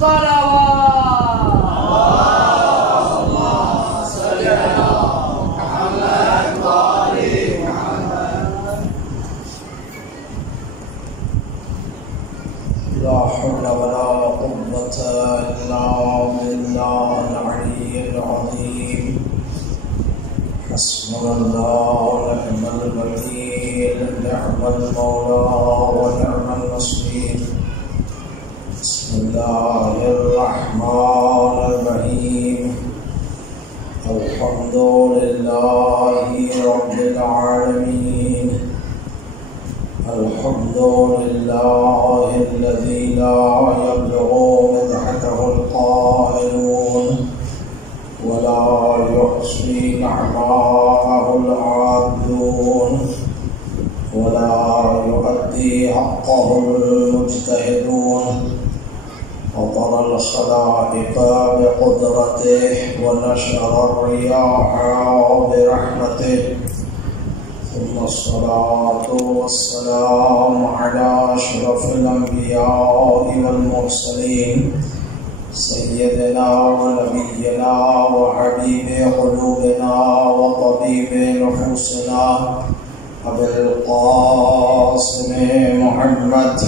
لا حول ولا قوة إلا بالله العلي العظيم. حسبنا الله ونعم الوكيل، نعم المولى ونعم النصير. بسم الله الرحمن الرحيم. الحمد لله رب العالمين. الحمد لله الذي لا يبلغ مدحته القائلون ولا يحصي نعماءه العادون ولا يؤدي حقه المجتهدون. فطر الخلائق بقدرته ونشر الرياح برحمته، ثم الصلاة والسلام على أشرف الأنبياء والمرسلين سيدنا ونبينا وحبيب قلوبنا وطبيب نفوسنا أبي القاسم محمد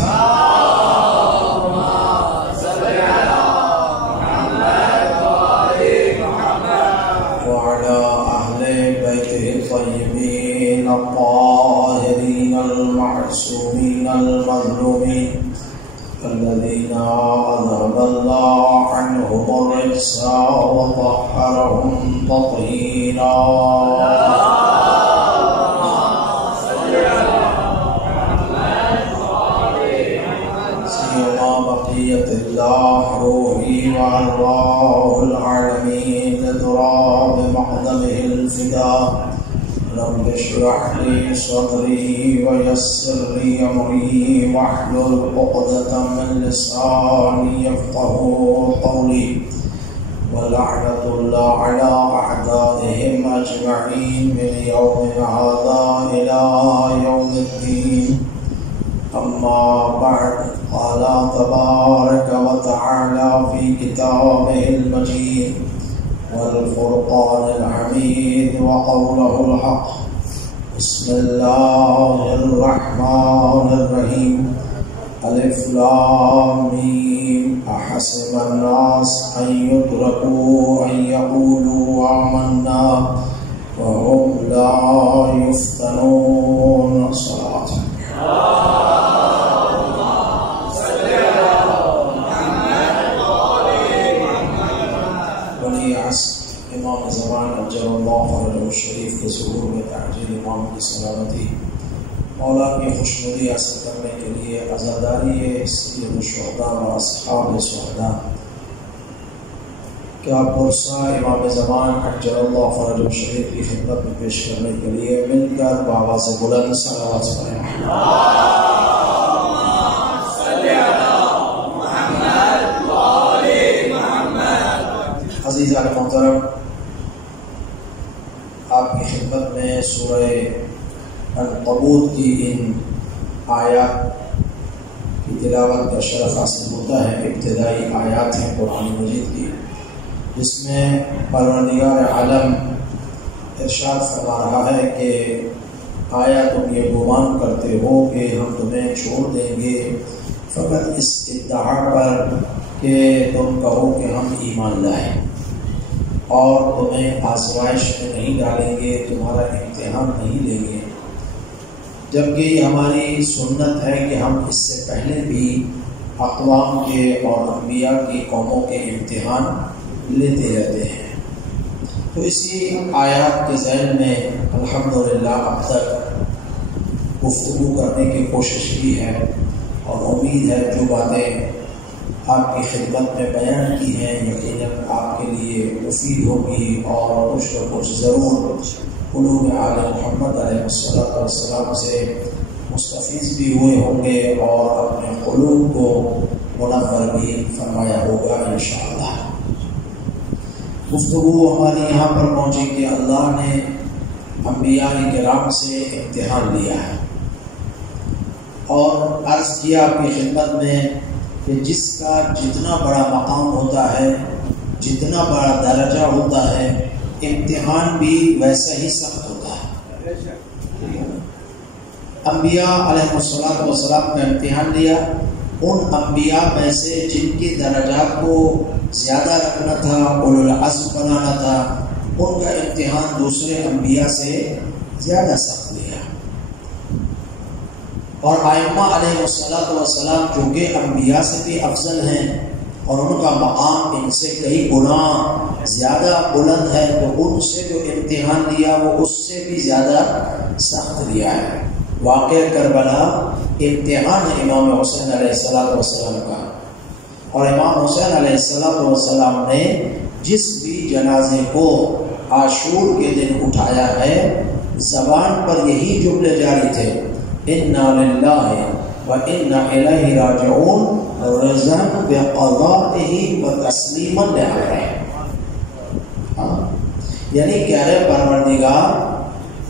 وعلى أهل بيته الطيبين الطاهرين المعصومين المظلومين الذين أذهب الله عنهم الرجس وطهرهم تطهيرا. سيما بقية الله روحي وأرواح العالمين ترى بمقدمه الفداء. رب اشرح لي صدري ويسر لي أمري واحلل عقدة من لساني يفقهوا قولي. ولعنة الله على أعدائهم أجمعين من يوم هذا إلى يوم الدين. أما بعد، قال تبارك وتعالى في كتابه المجيد والفرقان الحميد وقوله الحق. بسم الله الرحمن الرحيم. ألف لام ميم. أحسب الناس أن يتركوا أن يقولوا آمنا وهم لا يفتنون. صلاة امام زمان اجر اللہ فرجہ الشریف کے ظہور میں تعجیل امام کی سلامتی، مولا کی خوشنودی حاصل کرنے کے لیے عزاداری سید الشہداء و اصحاب الشہداء کیا پرسہ امام زمان اجر اللہ فرجہ الشریف کی خدمت میں پیش کرنے کے لیے مل کر بآواز بلند صلوات پڑھیں. عزیزان محترم، آپ کی خدمت میں سورہ عنکبوت کی ان آیات کی تلاوت کا شرف حاصل ہوتا ہے. ابتدائی آیات ہیں قرآن مجید کی، جس میں پروردگار عالم ارشاد فرما رہا ہے کہ آیا تم یہ گمان کرتے ہو کہ ہم تمہیں چھوڑ دیں گے فقط اس ادعا پر کہ تم کہو کہ ہم ایمان لائیں، اور تمہیں آزمائش میں نہیں ڈالیں گے، تمہارا امتحان نہیں لیں گے، جبکہ یہ ہماری سنت ہے کہ ہم اس سے پہلے بھی اقوام کے اور انبیاء کی قوموں کے امتحان لیتے رہتے ہیں. تو اسی آیات کے ذیل میں الحمدللہ اب تک گفتگو کرنے کی کوشش کی ہے، اور امید ہے جو باتیں آپ کی خدمت میں بیان کی ہیں یقیناً آپ کے لیے مفید ہوگی، اور کچھ نہ کچھ ضرور قلوب آل محمد علیہ السلام سے مستفیض بھی ہوئے ہوں گے، اور اپنے قلوب کو منور بھی فرمایا ہوگا انشاءاللہ. گفتگو ہماری یہاں پر پہنچی کہ اللہ نے انبیاء کرام سے امتحان لیا ہے، اور عرض کیا آپ کی خدمت میں کہ جس کا جتنا بڑا مقام ہوتا ہے، جتنا بڑا درجہ ہوتا ہے، امتحان بھی ویسا ہی سخت ہوتا ہے۔ انبیاء علیہ السلام کا امتحان لیا، ان انبیاء میں سے جن کی درجات کو زیادہ رکھنا تھا، اولو العزم بنانا تھا، ان کا امتحان دوسرے انبیاء سے زیادہ سخت لیا۔ اور ائمہ علیہ السلام جو کہ انبیاء سے بھی افضل ہیں اور ان کا مقام ان سے کئی گنا زیادہ بلند ہے، تو ان سے جو امتحان لیا وہ اس سے بھی زیادہ سخت لیا ہے۔ واقعہ کربلا امتحان ہے امام حسین علیہ السلام کا، اور امام حسین علیہ السلام نے جس بھی جنازے کو عاشور کے دن اٹھایا ہے، زبان پر یہی جملے جاری تھے، انا للہ وانا الیہ راجعون رضا بقضائہ وتسلیما لامرہ۔ یعنی کہہ رہے پروردگار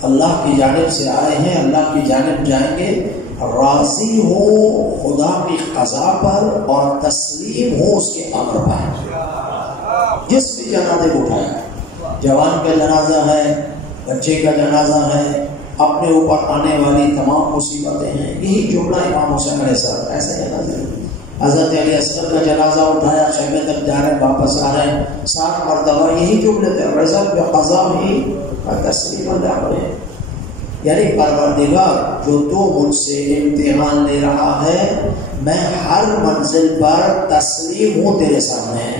اللہ کی جانب سے آئے ہیں، اللہ کی جانب جائیں گے، راضی ہو خدا کی قضا پر اور تسلیم ہو اس کے امر پر۔ جس بھی جنازے کو اٹھایا، جوان کا جنازہ ہے، بچے کا جنازہ ہے، اپنے اوپر آنے والی تمام مصیبتیں ہیں، یہی جملہ امام حسین علیہ السلام ایسا جنازہ ہے۔ حضرت علی اصغر کا جنازہ اٹھایا، خیمے تک جا رہے ہیں، واپس آ رہے ہیں، 7 مرتبہ یہی جملے تھے، رضا بقضائہ وتسلیما لامرہ۔ یعنی پروردگار جو تو مجھ سے امتحان لے رہا ہے، میں ہر منزل پر تسلیم ہوں تیرے سامنے۔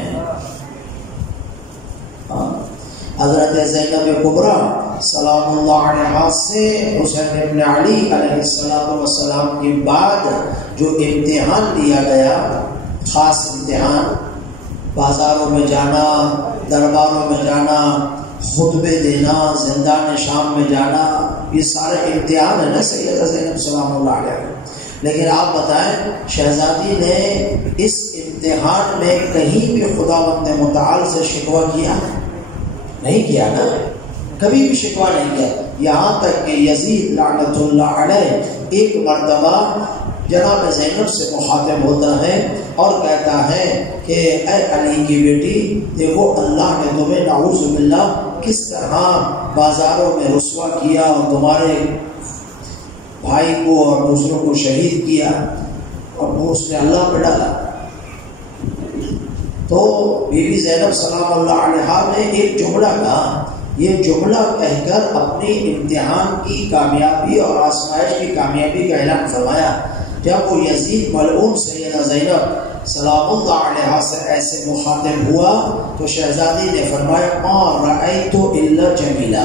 حضرت زینب کبریٰ سلام اللہ علیہا سے حسین ابن علی علیہ السلام کے بعد جو امتحان لیا گیا، خاص امتحان، بازاروں میں جانا، درباروں میں جانا، خطبے دینا، زندان شام میں جانا، یہ سارے امتحان ہے نا سیدہ زینب سلام اللہ علیہ۔ لیکن آپ بتائیں، شہزادی نے اس امتحان میں کہیں بھی خداوند متعال سے شکوہ کیا؟ نہیں کیا نا، کبھی بھی شکوہ نہیں کیا۔ یہاں تک کہ یزید لعنت اللہ علیہ ایک مرتبہ جناب زینب سے مخاطب ہوتا ہے اور کہتا ہے کہ اے علی کی بیٹی، دیکھو اللہ نے تمہیں نعوذ باللہ کس طرح بازاروں میں رسوا کیا اور تمہارے بھائی کو اور دوسروں کو شہید کیا، اور وہ اس نے اللہ پہ ڈالا۔ تو بی بی زینب سلام اللہ علیہا نے ایک جملہ کہا، یہ جملہ کہہ کر اپنی امتحان کی کامیابی اور آزمائش کی کامیابی کا اعلان فرمایا۔ جب وہ یزید ملعون سیدہ زینب سلام اللہ علیہا سے ایسے مخاطب ہوا تو شہزادی نے فرمایا، ما رأیت الا جمیلا،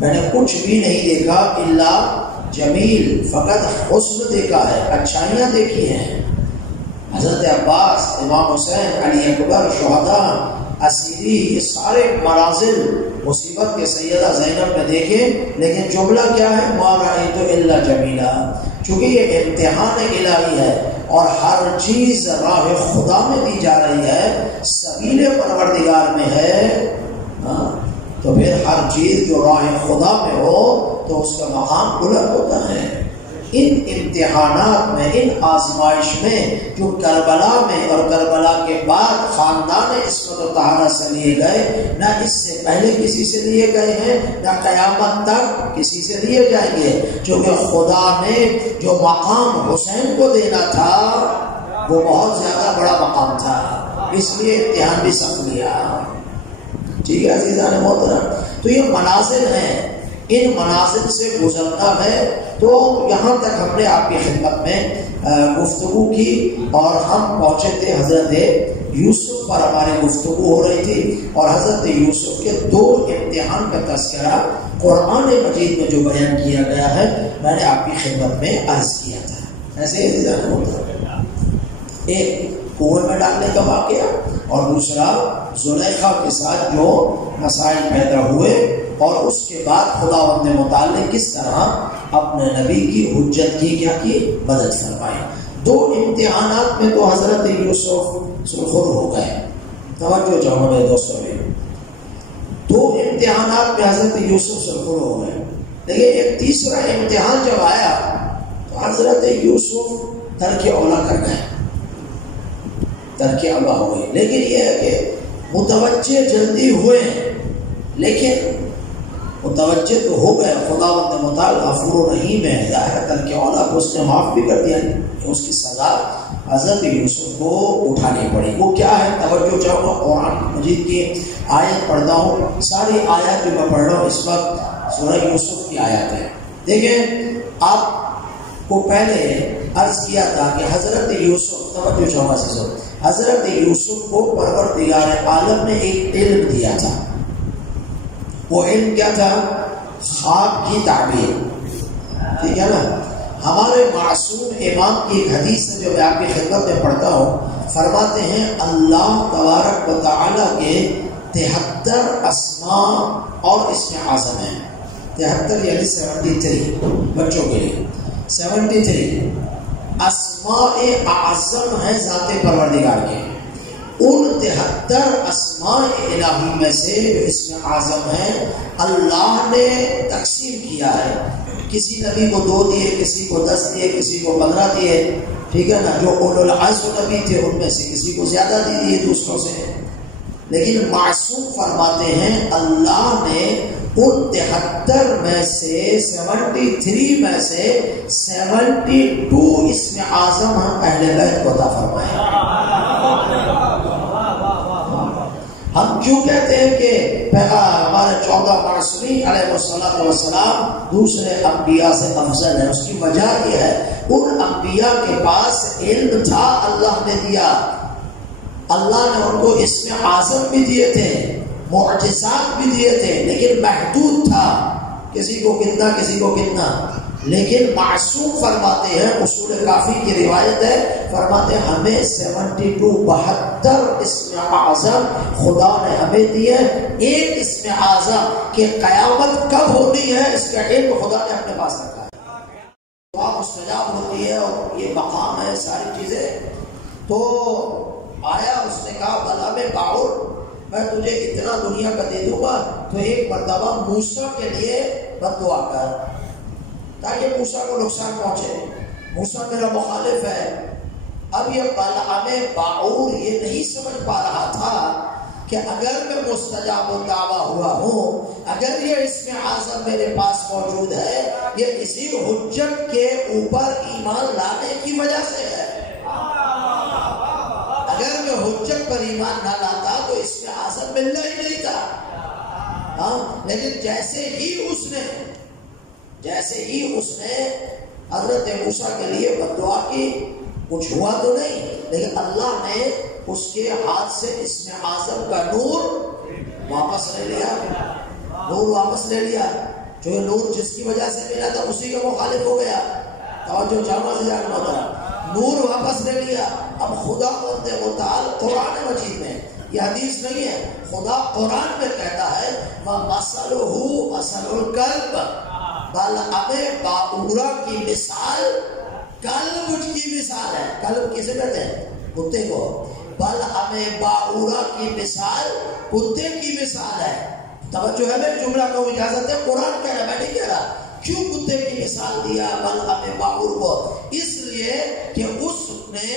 میں نے کچھ بھی نہیں دیکھا الا جمیل، فقط حسن دیکھا ہے، اچھائیاں دیکھی ہیں۔ حضرت عباس، امام حسین، علی اکبر، شہداء، اسیری، یہ سارے مناظر مصیبت کے سیدہ زینب نے دیکھے، لیکن جملہ کیا ہے؟ ما رأیت الا جمیلا۔ چونکہ یہ امتحان الہی ہے اور ہر چیز راہ خدا میں دی جا رہی ہے، سبیل پروردگار میں ہے، تو پھر ہر چیز جو راہ خدا میں ہو تو اس کا مقام بلند ہوتا ہے۔ ان امتحانات میں، ان آزمائش میں جو کربلا میں اور کربلا کے بعد خاندان عصمت و طہارت سے لیے گئے، نہ اس سے پہلے کسی سے لیے گئے ہیں، نہ قیامت تک کسی سے لیے جائیں گے، کیونکہ خدا نے جو مقام حسین کو دینا تھا وہ بہت زیادہ بڑا مقام تھا، اس لیے امتحان بھی سخت لیا۔ ٹھیک ہے عزیزان محترم، تو یہ منازل ہیں، ان منازل سے گزرنا ہے۔ تو یہاں تک ہم نے آپ کی خدمت میں گفتگو کی اور ہم پہنچے تھے حضرت یوسف پر، ہماری گفتگو ہو رہی تھی، اور حضرت یوسف کے 2 امتحان کا تذکرہ قرآن مجید میں جو بیان کیا گیا ہے میں نے آپ کی خدمت میں عرض کیا تھا۔ ایسے ایک کنویں میں ڈالنے کا واقعہ اور دوسرا زلیخا کے ساتھ جو مسائل پیدا ہوئے، اور اس کے بعد خداوند متعال نے کس طرح اپنے نبی کی حجت کی، کیا کی، مدد فرمائی۔ 2 امتحانات میں تو حضرت یوسف سرخر ہو گئے، توجہ چاہوں میرے دوستوں میں، 2 امتحانات میں حضرت یوسف سرخر ہو گئے، لیکن ایک تیسرا امتحان جب آیا تو حضرت یوسف ترک اولا کر گئے، ترک اولا ہو گئی. لیکن یہ ہے کہ متوجہ جلدی ہوئے، لیکن متوجہ تو ہو گئے. خداوند متعال غفور و رحیم ہے، ظاہر ترک اولا کو اس نے معاف بھی کر دیا. اس کی سزا حضرت یوسف کو اٹھانی پڑی. وہ کیا ہے؟ توجہ چاہوں گا، قرآن مجید کی آیت پڑھتا ہوں. ساری آیت جو میں پڑھ رہا ہوں اس وقت سورہ یوسف کی آیت ہے. دیکھیں، آپ کو پہلے عرض کیا تھا کہ حضرت یوسف، توجہ چاہوں گا سیزو، حضرت یوسف کو پروردگار عالم نے ایک علم دیا تھا. وہ علم کیا تھا؟ خواب کی تعبیر. ٹھیک ہے نا؟ ہمارے معصوم امام کی ایک حدیث ہے جو میں آپ کی خدمت میں پڑھتا ہوں. فرماتے ہیں اللہ تبارک و تعالیٰ کے 73 اسماء اور اسم اعظم ہیں. 73 یعنی 73 بچوں کے لیے 73 اسماء اعظم ہیں ذات پروردگار کے. ان 73 اسماء الہی میں سے جو اسم اعظم ہیں اللہ نے تقسیم کیا ہے. کسی نبی کو 2 دیے، کسی کو 10 دیے، کسی کو 15 دیے. ٹھیک ہے نا؟ جو اولو العزم نبی تھے ان میں سے کسی کو زیادہ دیے دوسروں سے. لیکن معصوم فرماتے ہیں اللہ نے ان 73 میں سے 73 میں سے 72 اسم اعظم اہل بیت کو عطا فرمائے. ہم کیوں کہتے ہیں کہ ہمارے 14 معصومین علیہ السلام دوسرے انبیاء سے افضل ہیں؟ اس کی وجہ یہ ہے ان انبیاء کے پاس علم تھا، اللہ نے دیا. اللہ نے ان کو اسم اعظم بھی دیے تھے، معجزات بھی دیے تھے، لیکن محدود تھا، کسی کو کتنا کسی کو کتنا. لیکن معصوم فرماتے ہیں، اصول کافی کی روایت ہے، فرماتے ہیں ہمیں 72 اسم اعظم خدا نے ہمیں دیے. ایک اسم اعظم کہ قیامت کب ہونی ہے اس کا علم خدا نے اپنے پاس رکھا ہے. دعا مستجاب ہوتی ہے اور یہ مقام ہے، ساری چیزیں. تو آیا اس نے کہا بلا میں باؤر، میں تجھے اتنا دنیا کا دے دوں گا تو ایک مرتبہ موسیٰ کے لیے بد دعا کر تاکہ موسیٰ کو نقصان پہنچے. موسیٰ میرا مخالف ہے. اب یہ بلعام باعور یہ نہیں سمجھ پا رہا تھا کہ اگر میں مستجاب الدعویٰ ہوا ہوں، اگر یہ اسم اعظم میرے پاس موجود ہے، یہ اسی حجت کے اوپر ایمان لانے کی وجہ سے ہے. اگر میں حجت پر ایمان نہ لاتا تو اسم اعظم ملنا ہی نہیں تھا. لیکن جیسے ہی اس نے حضرت موسیٰ کے لیے بد دعا کی، کچھ ہوا تو نہیں، لیکن اللہ نے اس کے ہاتھ سے اسم اعظم کا نور واپس لے لیا. نور واپس لے لیا. جو نور جس کی وجہ سے ملا تھا اسی کا مخالف ہو گیا. توجہ جامع سے جاننا ہوتا ہے. نور واپس لے لیا. اب خدا متعال قرآن مجید میں، یہ حدیث نہیں ہے، خدا قرآن میں کہتا ہے وَمَثَلُهُ مَثَلُ الْكَلْبِ، بلعام باعورہ کی مثال کلب کی مثال ہے. کلب کسے کہتے ہیں؟ کتے کو. بلعام باعورہ کی مثال کتے کی مثال ہے. توجہ ہے، میں جملہ کو اجازت ہے، قرآن کہہ رہا، میں نہیں کہہ رہا. کیوں کتے کی مثال دیا بلعام باعور کو؟ اس لیے کہ اس نے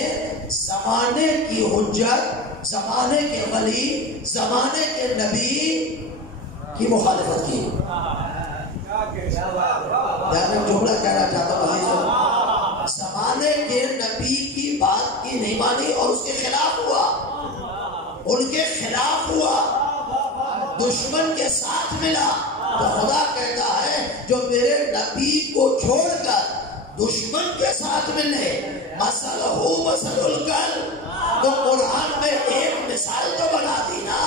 زمانے کی حجت، زمانے کے ولی، زمانے کے نبی کی مخالفت کی. میں جملہ کہنا چاہتا ہوں، زمانے کے نبی کی بات کی نہیں مانی اور اس کے خلاف ہوا، ان کے خلاف ہوا، دشمن کے ساتھ ملا. تو خدا کہتا ہے جو میرے نبی کو چھوڑ کر دشمن کے ساتھ ملے، مثلہ مثل الکلب، تو قرآن میں ایک مثال تو بنا دی نا.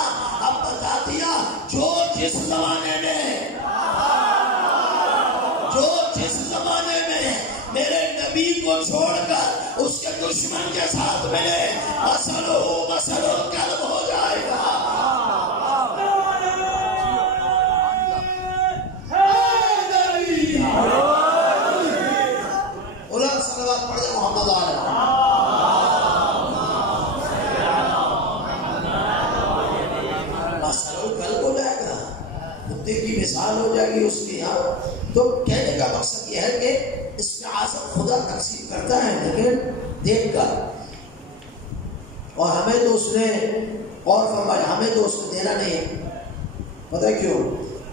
اب بتا دیا جو جس زمانے میں میرے نبی کو چھوڑ کر اس کے دشمن کے ساتھ ملے، مثلہ مثل الکلب ہو جائے گا. مثال ہو جائے گی اس کی. یہاں تو کہنے کا مقصد یہ ہے ہے کہ استعاذت خدا تقسیم کرتا ہے لیکن دیکھ کر، اور ہمیں تو اس نے اور فرمایا ہمیں تو اس نے دینا نہیں ہے. پتہ کیوں؟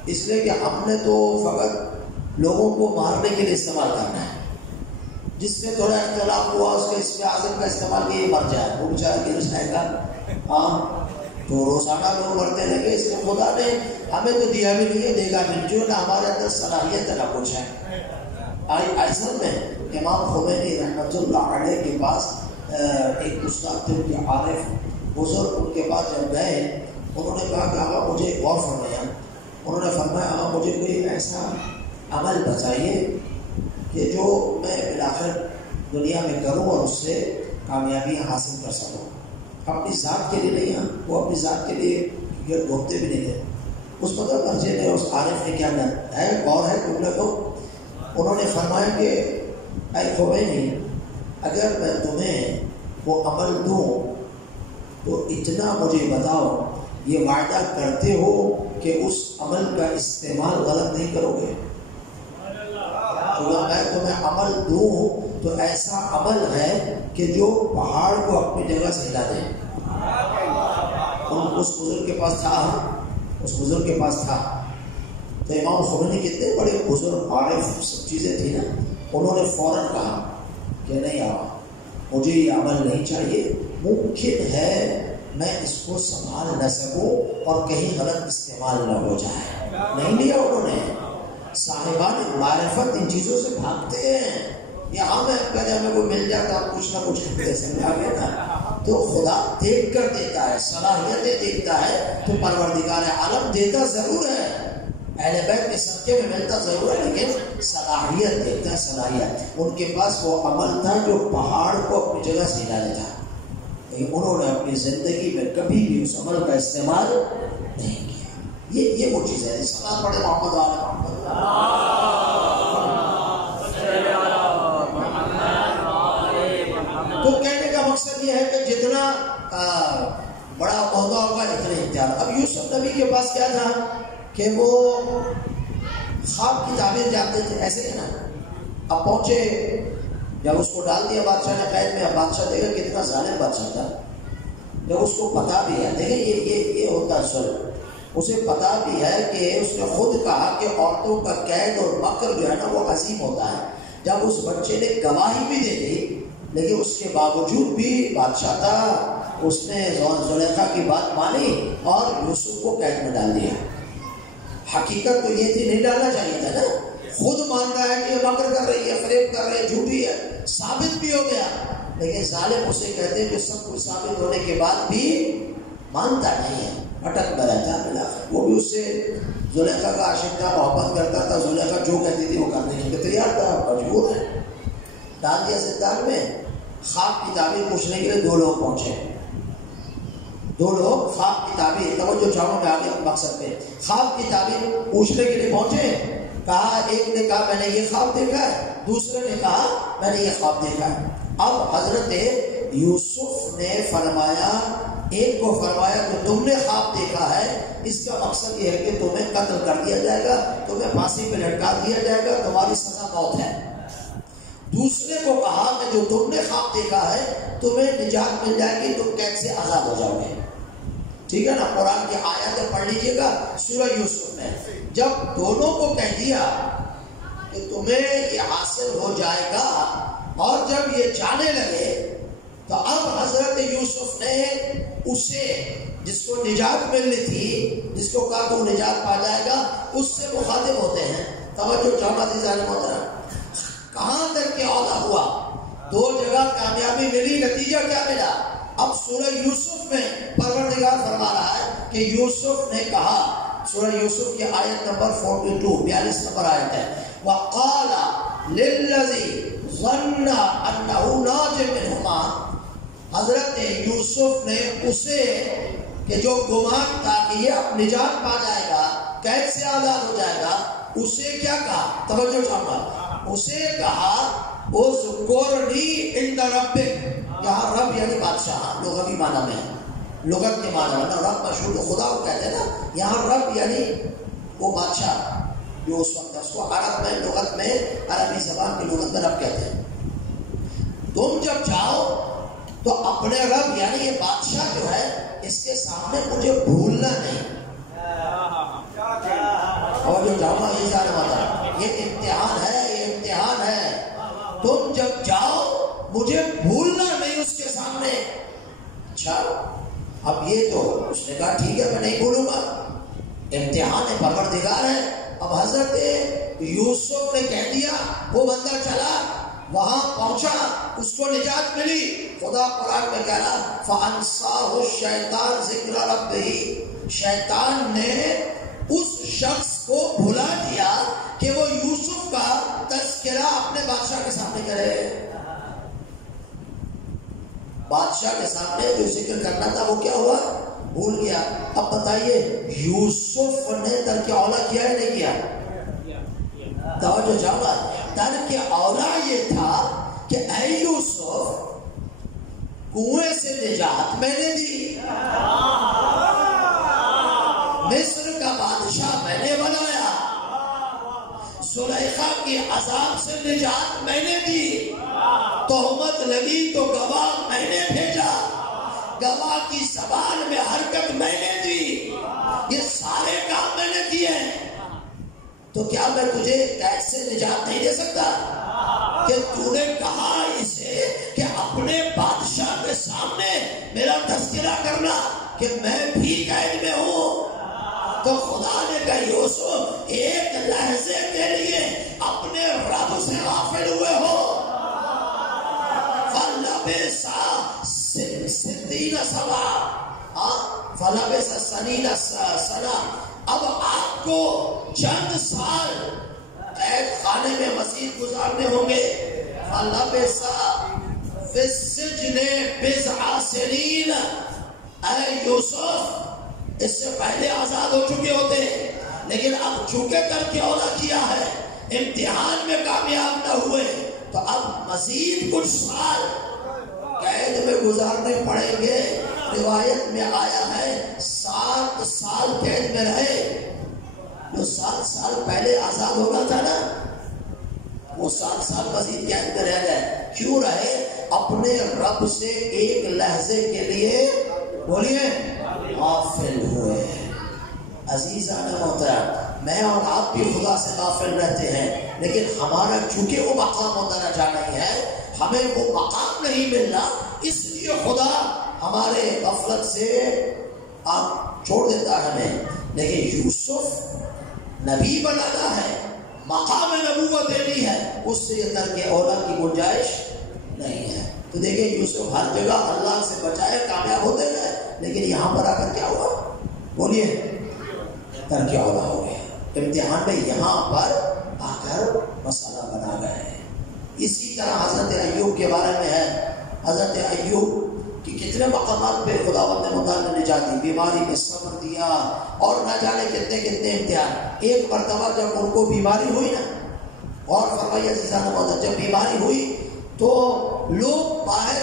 اس لیے کہ ہم نے تو فقط لوگوں کو مارنے کے لیے استعمال کرنا ہے. جس سے تھوڑا اختلاف ہوا اس کے استعاذت کا استعمال کیا مر جائے، وہ بیچارہ گر جائے گا. ہاں تو روزانہ لوگ مرتے لگے. اس لیے خدا نے ہمیں تو دیا بھی نہیں ہے، دے گا بھی، جو نہ ہمارے اندر صلاحیت نہ کچھ ہے. اصل میں امام خمینی رحمۃ اللہ علیہ کے پاس ایک استاد تھے، ان کے عارف بزرگ، ان کے پاس جب گئے انہوں نے کہا کہ آقا مجھے غور فرمایا. انہوں نے فرمایا آقا مجھے کوئی ایسا عمل بتائیے کہ جو میں بالآخر دنیا میں کروں اور اس سے کامیابی حاصل کر سکوں. اپنی ذات کے لیے نہیں، ہاں وہ اپنی ذات کے لیے گھومتے بھی نہیں تھے. اس مطلب مرضی نے اس عارف نے کیا ہے غور ہے جملے کو. انہوں نے فرمایا کہ اے خمینی، اگر میں تمہیں وہ عمل دوں تو اتنا مجھے بتاؤ، یہ وعدہ کرتے ہو کہ اس عمل کا استعمال غلط نہیں کرو گے؟ اگر میں تمہیں عمل دوں تو ایسا عمل ہے کہ جو پہاڑ کو اپنی جگہ سے ہلا دے. اس بزرگ کے پاس تھا، اس بزرگ کے پاس تھا. تو امام خمینی کتنے بڑے بزرگ عارف سب چیزیں تھیں نا، انہوں نے فوراً کہا کہ نہیں آقا مجھے یہ عمل نہیں چاہیے، ممکن ہے میں اس کو سنبھال نہ سکوں اور کہیں غلط استعمال نہ ہو جائے. نہیں لیا انہوں نے. صاحبان معرفت ان چیزوں سے بھاگتے ہیں. یہاں میں کہتے ہمیں کوئی مل جاتا کچھ نہ کچھ کرتے سمجھا گیا نا. تو خدا دیکھ کر دیتا ہے، صلاحیتیں دیکھتا ہے. تو پروردگار عالم دیتا ضرور ہے، اہل بیت کے صدقے میں ملتا ضرور ہے، لیکن صلاحیت دیکھتا ہے. صلاحیت ان کے پاس وہ عمل تھا جو پہاڑ کو اپنی جگہ سے ہلا دیتا، لیکن انہوں نے اپنی زندگی میں کبھی بھی اس عمل کا استعمال نہیں کیا. یہ وہ چیز ہے. سلام پڑھے محمد علیہ محمد. تو کہنے کا مقصد یہ ہے کہ جتنا بڑا عہدہ ہوگا اتنے اختیار. اب یوسف نبی کے پاس کیا تھا کہ وہ خواب کی تعبیر جانتے تھے، ایسے ہی نا. اب پہنچے، جب اس کو ڈال دیا بادشاہ نے قید میں. اب بادشاہ دیکھا کتنا ظالم بادشاہ تھا. جب اس کو پتا بھی ہے، دیکھیں یہ ہوتا ہے سر، اسے پتا بھی ہے کہ اس نے خود کہا کہ عورتوں کا قید اور مکر جو ہے نا وہ عظیم ہوتا ہے. جب اس بچے نے گواہی بھی دے دی لیکن اس کے باوجود بھی بادشاہ تھا، اس نے زلیخا کی بات مانی اور یوسف کو قید میں ڈال دیا. حقیقت تو یہ تھی، نہیں ڈالنا چاہیے تھا نا. خود مان رہا ہے کہ یہ مکر کر رہی ہے، فریب کر رہی ہے، جھوٹی ہے، ثابت بھی ہو گیا. لیکن ظالم اسے کہتے ہیں کہ سب کچھ ثابت ہونے کے بعد بھی مانتا نہیں ہے، اٹکتا رہتا ہے. وہ بھی اس سے زلیخا کا عاشق تھا، محبت کرتا تھا. زلیخا جو کہتی تھی وہ کرنے کے لیے تیار تھا، مجبور ہے. ڈال دیا زندان میں. خواب کی تعبیر پوچھنے کے لیے 2 لوگ پہنچے. 2 لوگ خواب کی تعبیر، توجہ چاہوں میں آگے مقصد پہ، خواب کی تعبیر پوچھنے کے لیے پہنچے. کہا، ایک نے کہا میں نے یہ خواب دیکھا ہے، دوسرے نے کہا میں نے یہ خواب دیکھا ہے. اب حضرت یوسف نے فرمایا، ایک کو فرمایا کہ تم نے خواب دیکھا ہے، اس کا مقصد یہ ہے کہ تمہیں قتل کر دیا جائے گا، تمہیں پھانسی پہ لٹکا دیا جائے گا، تمہاری سزا موت ہے. دوسرے کو کہا کہ جو تم نے خواب دیکھا ہے تمہیں نجات مل جائے گی، تم قید سے آزاد ہو جاؤ گے. ٹھیک ہے نا. قرآن کی آیتیں پڑھ لیجیے گا سورہ یوسف میں. جب دونوں کو کہہ دیا کہ تمہیں یہ حاصل ہو جائے گا اور جب یہ جانے لگے تو اب حضرت یوسف نے اسے جس کو نجات ملنی تھی، جس کو کہا تو نجات پا جائے گا، اس سے مخاطب ہوتے ہیں. توجہ چاہتا تھی ظالم محترم. کہاں تک کہ عہدہ ہوا، 2 جگہ کامیابی ملی، نتیجہ کیا ملا؟ اب سورہ یوسف میں پروردگار فرما رہا ہے کہ یوسف نے کہا، سورہ یوسف کی آیت نمبر 42 نمبر آیت ہے، وَقَالَ لِلَّذِي ظَنَّ أَنَّهُ نَاجٍ مِّنْهُمَا. حضرت یوسف نے اسے کہ جو گمان تھا کہ یہ اب نجات پا جائے گا، قید سے آزاد ہو جائے گا، اسے کیا کہا؟ توجہ چاہوں، اسے کہا اذکرنی عند ربک. یہاں رب یعنی بادشاہ لغوی معنی میں، لغت کے معنی میں. رب مشہور خدا کو کہتے ہیں نا، یہاں رب یعنی وہ بادشاہ. جو اس وقت اس کو عرب میں لغت میں عربی زبان کی لغت میں رب کہتے ہیں. تم جب جاؤ تو اپنے رب یعنی یہ بادشاہ جو ہے اس کے سامنے مجھے بھولنا نہیں. اور جو جاؤ گا یہ سارے بات یہ امتحان ہے, یہ امتحان ہے. تم جب جاؤ مجھے بھولنا نہیں اس کے سامنے. اچھا اب یہ تو اس نے کہا ٹھیک ہے میں نہیں بھولوں گا, امتحان پروردگار ہے. اب حضرت یوسف نے کہہ دیا, وہ بندہ چلا وہاں پہنچا, اس کو نجات ملی. خدا قرآن میں کہہ رہا فَأَنْسَاهُ الشَّيْطَانُ ذِكْرَ رَبِّهِ, شیطان نے اس شخص کو بھلا دیا کہ وہ یوسف کا تذکرہ اپنے بادشاہ کے سامنے کرے. بادشاہ کے سامنے جو ذکر کرنا تھا وہ کیا ہوا, بھول گیا. اب بتائیے یوسف نے ترک اولا کیا ہے نہیں کیا؟ توجہ جاؤ, ترک اولا یہ تھا کہ اے یوسف کنویں سے نجات میں نے دی, مصر کا بادشاہ میں نے بنایا, زلیخا کی عذاب سے نجات میں نے دی, تہمت لگی تو گواہ میں نے بھیجا, گواہ کی زبان میں حرکت میں نے دی, یہ سارے کام میں نے کیے. تو کیا میں تجھے قید سے نجات نہیں دے سکتا کہ تو نے کہا اسے کہ اپنے بادشاہ کے سامنے میرا تذکرہ کرنا کہ میں بھی قید میں ہوں. تو خدا نے کہا یوسف ایک لحظے کے لیے اپنے رب سے غافل ہوئے ہو. فَلَبِثَ سِنِينَ سَبْعًا فَلَبِثَ سَنِينَ سَنَةً, اب آپ کو چند سال قید خانے میں مزید گزارنے ہوں گے. فَلَبِثَ فِي السِّجْنِ بِضْعَ سِنِينَ, اے یوسف اس سے پہلے آزاد ہو چکے ہوتے لیکن اب چونکہ کر کے اولا کیا ہے, امتحان میں کامیاب نہ ہوئے, تو اب مزید کچھ سال قید میں گزارنے پڑیں گے. روایت میں آیا ہے 7 سال قید میں رہے. جو 7 سال پہلے آزاد ہونا تھا نا, وہ 7 سال مزید قید میں رہ گئے. کیوں رہے؟ اپنے رب سے ایک لحظے کے لیے بولیے غافل ہوئے. عزیزان محترم, میں اور آپ بھی خدا سے غافل رہتے ہیں, لیکن ہمارا چونکہ وہ مقام ہوتا رہا نہیں ہے, ہمیں وہ مقام نہیں مل رہا, اس لیے خدا ہمارے غفلت سے آپ چھوڑ دیتا ہے ہمیں. لیکن یوسف نبی بنانا ہے, مقام نبوت دینی ہے, اس سے یہ ترک اولا کی گنجائش نہیں ہے. تو دیکھیں یوسف ہر جگہ اللہ سے بچائے کامیاب ہوتے گئے, لیکن یہاں پر آ کر کیا ہوا بولیے, ترک اولا ہو گیا. امتحان میں یہاں پر آ کر مسئلہ بنا گئے. اسی طرح حضرت ایوب کے بارے میں ہے. حضرت ایوب کی کتنے مقامات پہ خداوند نے مطالعہ نے نجات دی, بیماری میں صبر دیا, اور نہ جانے کتنے کتنے امتحان. ایک مرتبہ جب ان کو بیماری ہوئی نا, اور فرمائیے عزیزان محترم, جب بیماری ہوئی تو لوگ باہر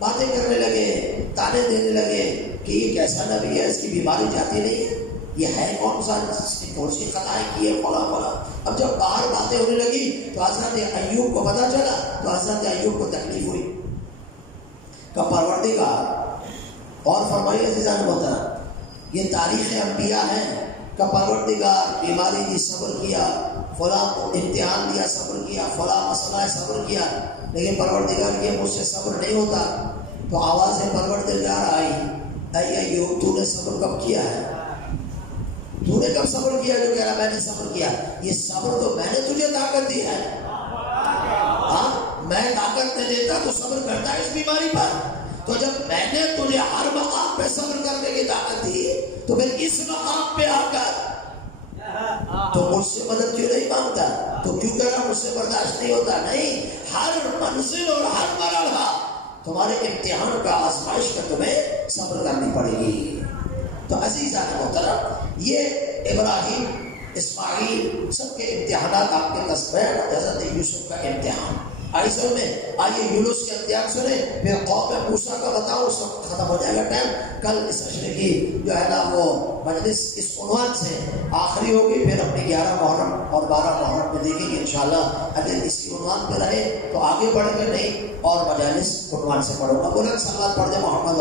باتیں کرنے لگے, تانے دینے لگے کہ یہ کیسا نبی ہے, اس کی بیماری جاتی نہیں, یہ ہے کون سا, کون سی خطائیں کی ہے, فلاں فلاں. اب جب باہر باتیں ہونے لگی تو حضرت ایوب کو پتا چلا, تو حضرت ایوب کو تکلیف ہوئی کہ پروردگار, اور فرمائیے عزیزان محترم, یہ تاریخ انبیاء ہیں کہ پروردگار بیماری دی صبر کیا, فلاں امتحان دیا صبر کیا, فلاں مسئلہ صبر کیا, لیکن پروردگار یہ مجھ سے صبر نہیں ہوتا. تو آواز پروردگار آئی, اے ایوب تو نے صبر کب کیا ہے, تو نے کب صبر کیا؟ جو کہہ رہا میں نے صبر کیا, یہ صبر تو میں نے تجھے طاقت دی ہے. ہاں میں طاقت نہیں دیتا تو صبر کرتا ہے اس بیماری پر. تو جب میں نے تجھے ہر مقام پہ صبر کرنے کی طاقت دی, تو پھر اس مقام پہ آ کر تو مجھ سے مدد کیوں نہیں مانگتا, تو کیوں کہہ رہا مجھ سے برداشت نہیں ہوتا. نہیں, ہر منزل اور ہر مرحلہ تمہارے امتحان کا, آزمائش کا تمہیں صبر کرنی پڑے گی. تو عزیزان محترم, یہ ابراہیم اسماعیل سب کے امتحانات آپ کے قصبے, حضرت یوسف کا امتحان آئیسر میں آئیے یونس کے امتحان سنیں، پھر قوم موسیٰ کا بتاؤ، سب ختم ہو جائے گا ٹائم. کل اس اشرے کی جو ہے نا وہ مجلس اس عنوان سے آخری ہوگی، پھر اپنے 11 محرم اور 12 محرم میں دیکھیں گے انشاءاللہ. اگر اسی عنوان پہ رہے تو آگے بڑھیں گے، نہیں اور مجالس عنوان سے پڑھوں گا. بولے صلوات پڑھ دیں محمد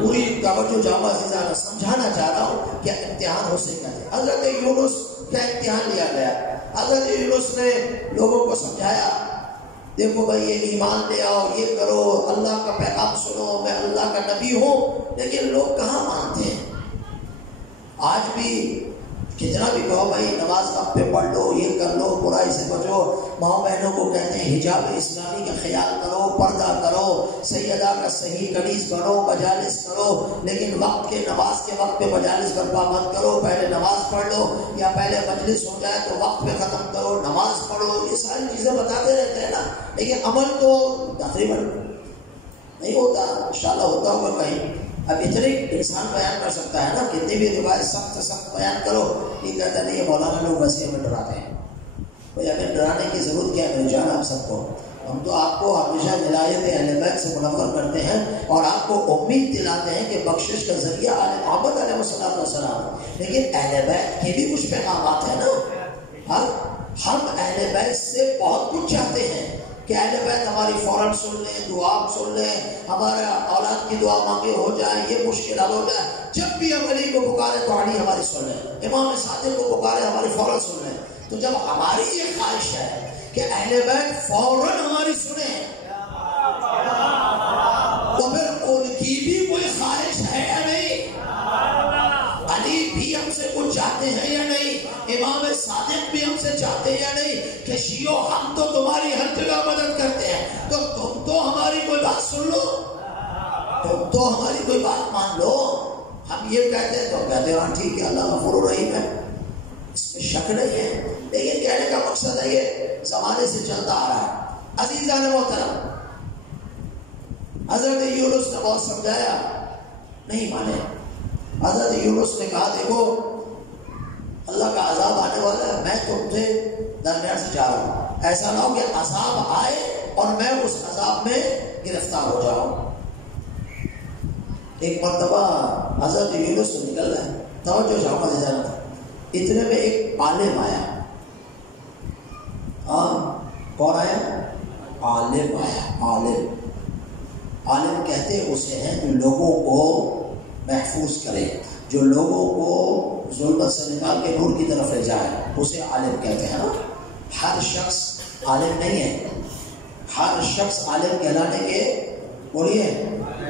پوری توجہ جامع عزیزانہ سمجھانا چاہ رہا ہوں کہ امتحان ہو سکتا ہے. حضرت یونس کا امتحان لیا گیا. حضرت یونس نے لوگوں کو سمجھایا، دیکھو بھائی یہ ایمان لے آؤ، یہ کرو، اللہ کا پیغام سنو، میں اللہ کا نبی ہوں. لیکن لوگ کہاں مانتے ہیں؟ آج بھی کتنا بھی کہو بھائی نماز وقت پہ پڑھ لو، یہ کر لو، برائی سے بچو، ماؤں بہنوں کو کہتے ہیں حجاب اسلامی کا خیال کرو، پردہ کرو، سیدہ کا صحیح قمیص بنو، مجالس کرو، لیکن وقت کے نماز کے وقت پہ مجالس برپا مت کرو. پہلے نماز پڑھ لو، یا پہلے مجلس ہو جائے تو وقت پہ ختم کرو، نماز پڑھو. یہ ساری چیزیں بتاتے رہتے ہیں نا، لیکن عمل تو تقریباً نہیں ہوتا. انشاءاللہ ہوتا ہوگا کہیں. اب اتنے انسان بیان کر سکتا ہے نا، کتنی بھی روایت سخت بیان کرو، یہ کہتا نہیں یہ مولانا لوگ ویسے ہمیں ڈراتے ہیں. بھائی ہمیں ڈرانے کی ضرورت کیا ہے میرے جان آپ سب کو؟ ہم تو آپ کو ہمیشہ ولایت اہل بیت سے منور کرتے ہیں اور آپ کو امید دلاتے ہیں کہ بخشش کا ذریعہ آل محمد علیہ السلام. لیکن اہل بیت کے بھی کچھ پیغامات ہیں نا. ہم اہل بیت سے بہت کچھ چاہتے ہیں کہ اہل بیت ہماری فوراً سن لیں، دعا سن لیں، ہمارے اولاد کی دعا مانگے ہو جائے، یہ مشکل حل ہو جائے. جب بھی ہم علی کو پکارے تو علی ہماری سن لیں، امام صادق کو پکارے ہماری فوراً سن لیں. تو جب ہماری یہ خواہش ہے کہ اہل بیت فوراً ہماری سنیں، تو پھر ان کی بھی کوئی خواہش ہے یا نہیں؟ علی بھی ہم سے کچھ چاہتے ہیں یا نہیں؟ امام صادق بھی ہم سے چاہتے ہیں یا نہیں؟ کہ شیعو ہم تو تمہاری ہر جگہ مدد کرتے ہیں، تو تم تو ہماری کوئی بات سن لو، تم تو ہماری کوئی بات مان لو. ہم یہ کہتے ہیں تو کہتے ہیں ہاں ٹھیک ہے اللہ غفور الرحیم ہے، اس میں شک نہیں ہے. لیکن کہنے کا مقصد ہے یہ زمانے سے چلتا آ رہا ہے. عزیزان محترم، حضرت یونس نے بہت سمجھایا، نہیں مانے. حضرت یونس نے کہا دیکھو اللہ کا عذاب آنے والا ہے، میں تم سے درمیان سے جا رہا ہوں، ایسا نہ ہو کہ عذاب آئے اور میں اس عذاب میں گرفتار ہو جاؤں. ایک مرتبہ حضرت یونس سے نکل رہا ہے، توجہ جامع جانا، اتنے میں ایک عالم آیا. کون آیا؟ عالم آیا. عالم کہتے اسے ہیں جو لوگوں کو محفوظ کرے، جو لوگوں کو ظلمت سے نکال کے نور کی طرف لے جائے، اسے عالم کہتے ہیں نا. ہر شخص عالم نہیں ہے، ہر شخص عالم کہلانے کے بولیے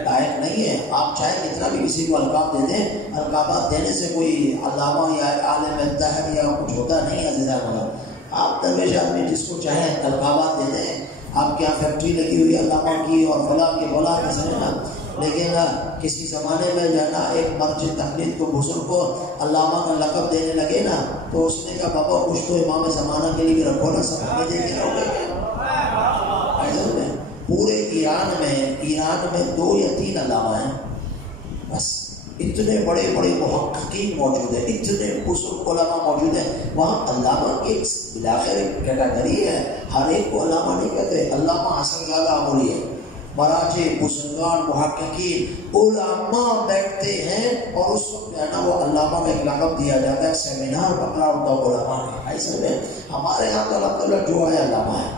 لائق نہیں ہے. آپ چاہے کتنا بھی کسی کو القاب دے دیں، القابات دینے سے کوئی علامہ یا عالم دہر یا کچھ ہوتا نہیں ہے. عزیزان آپ درویش آدمی جس کو چاہیں القابات دے دیں. آپ کے یہاں فیکٹری لگی ہوئی ہے علامہ کی اور فلاں کی فلاں کی سمجھنا، لیکن کسی زمانے میں جو ہے نا ایک مرج تقلید کو بزرگ کو علامہ کا لقب دینے لگے نا، تو اس نے کہا بابا کچھ تو امام زمانہ کے لیے بھی رکھو نا، سب ہمیں دے کے رہو گے. پورے ایران میں 2 یا 3 علامہ ہیں بس. اتنے بڑے بڑے محققین موجود ہیں، اتنے بزرگ علماء موجود ہیں. وہاں علامہ کی بلاخر کیٹیگری ہے، ہر ایک کو علامہ نہیں کہتے. علامہ حسن زادہ عمری ہے، مراجع بزرگان محققین علماء بیٹھتے ہیں اور اس وقت جو ہے نا وہ علامہ کا ایک لقب دیا جاتا ہے. سیمینار پکڑا ہوتا ہے علماء نے. ایسے میں ہمارے یہاں تو الحمدللہ جو ہے علامہ ہے.